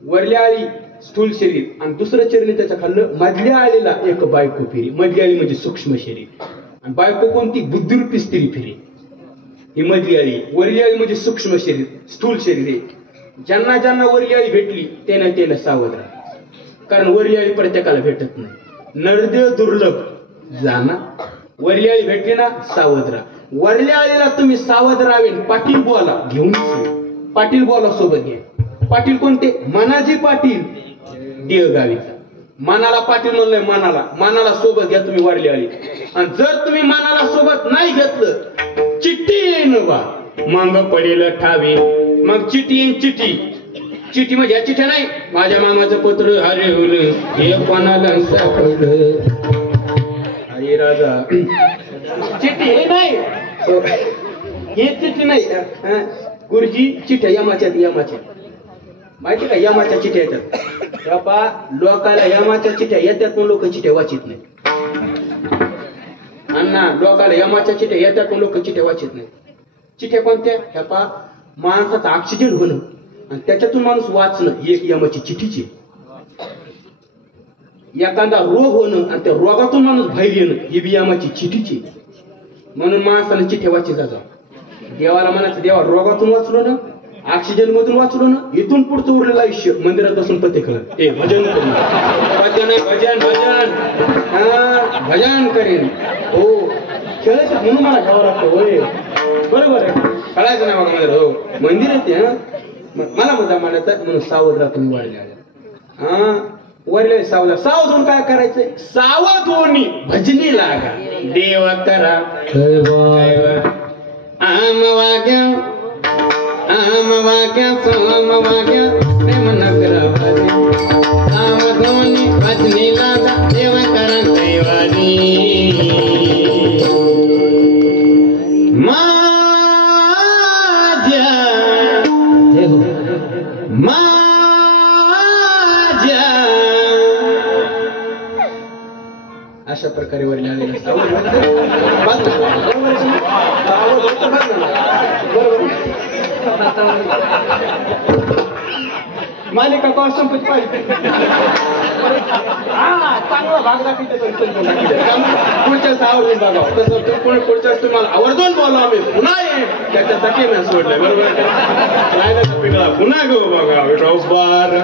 वरल्या आळी स्थूल शरीर, आणि दुसरं शरीर त्याच्या खाल्लं मधल्या आळीला एक बायको फिरी. मधली आळी म्हणजे सूक्ष्म शरीर, आणि बायको कोणती? बुद्धिरूपी स्त्री फिरी. ही मधली आळी. वरली आळी म्हणजे सूक्ष्म शरीर, स्थूल शरीर आहे. ज्यांना ज्यांना वरली आळी भेटली त्यानं सावध राहा. कारण वरली आळी प्रत्येकाला भेटत नाही. नरदेव दुर्लभ जाना. वरली आळी भेटली ना सावध राहा. वरल्या आळीला तुम्ही सावध राहावे. पाटील बुवाला घेऊन, पाटील बुवाला सोबत घ्या. पाटील कोणते? मनाजी पाटील देवगावीचा. मनाला पाटील म्हणलंय, मनाला सोबत घ्या तुम्ही वरली आळी. आणि जर तुम्ही मनाला सोबत नाही घेतलं चिठ्ठी येईन बा, मांग पडेल ठावी. मग चिठ्ठी येईन. चिठ्ठी म्हणजे या चिठ्ठ्या नाही, माझ्या मामाचं पत्र हरवलं हे कोणाला सापडलं. अरे राजा, चिठ्ठी हे नाही, हे चिठ्ठी नाही. गुरुजी चिठ्ठ्या यमाच्या माहिती का? यमाच्या चिठ्ठ्या येतात. लोकाला यमाच्या चिठ्ठ्या येतात पण लोक चिठ्ठ्या वाचित नाही. अण्णा, लोकाला यमाच्या चिठ्ठ्या येतात पण लोक चिठ्ठ्या वाचित नाही. चिठ्ठ्या कोणत्या? ह्या पा माणसाचं ऑक्सिजन होणं आणि त्याच्यातून माणूस वाचणं एक यमाची चिठ्ठीची. एखादा रोग होणं आणि त्या रोगातून माणूस बाहेर येणं ही बी यमाची चिठ्ठीची. म्हणून माणसाने चिठ्ठ्या वाचित जा. देवाला म्हणायचं, देवा रोगातून वाचलो ना, ऑक्सिजन मधून वाचलो ना, इथून पुढचं उरलेलं आयुष्य मंदिरात बसून पते करेन. ते भजन करेन, भजन भजन भजन करेन. हो, खेळायचं म्हणून मला घ्यावं लागतं होय बरोबर आहे कळायचं नाही बघा मला हो मंदिर आहे ते मला मुद्दा म्हणायचं म्हणून सावध राहा तुम्ही वाढले हा वरले सावध सावधून काय करायचंय सावध होणी भजनी लागा देव करा आम वाक्य सोम वाक्य प्रेम नगर सावध होणी भजनी लागा देव करा कैवारी अशा प्रकारे वर मालिका कॉल संपत पाहिजे चांगला भाग दाखवते पुढच्या सावरून बघा तसं पुढच्या तुम्हाला आवर्जून बोला आम्ही पुन्हा ये त्याच्यासाठी मी सोडलंय बरोबर पुन्हा घेऊ बघा विठोबार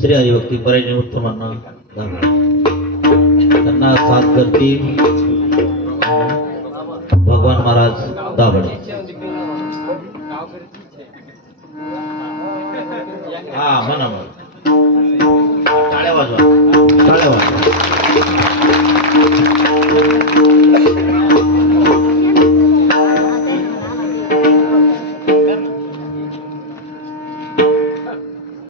श्री हरिभक्ती परायण उत्तमांना त्यांना साथ करतील भगवान महाराज दाभड हा म्हणा टाळ्या वाजवा टाळ्या वाजवा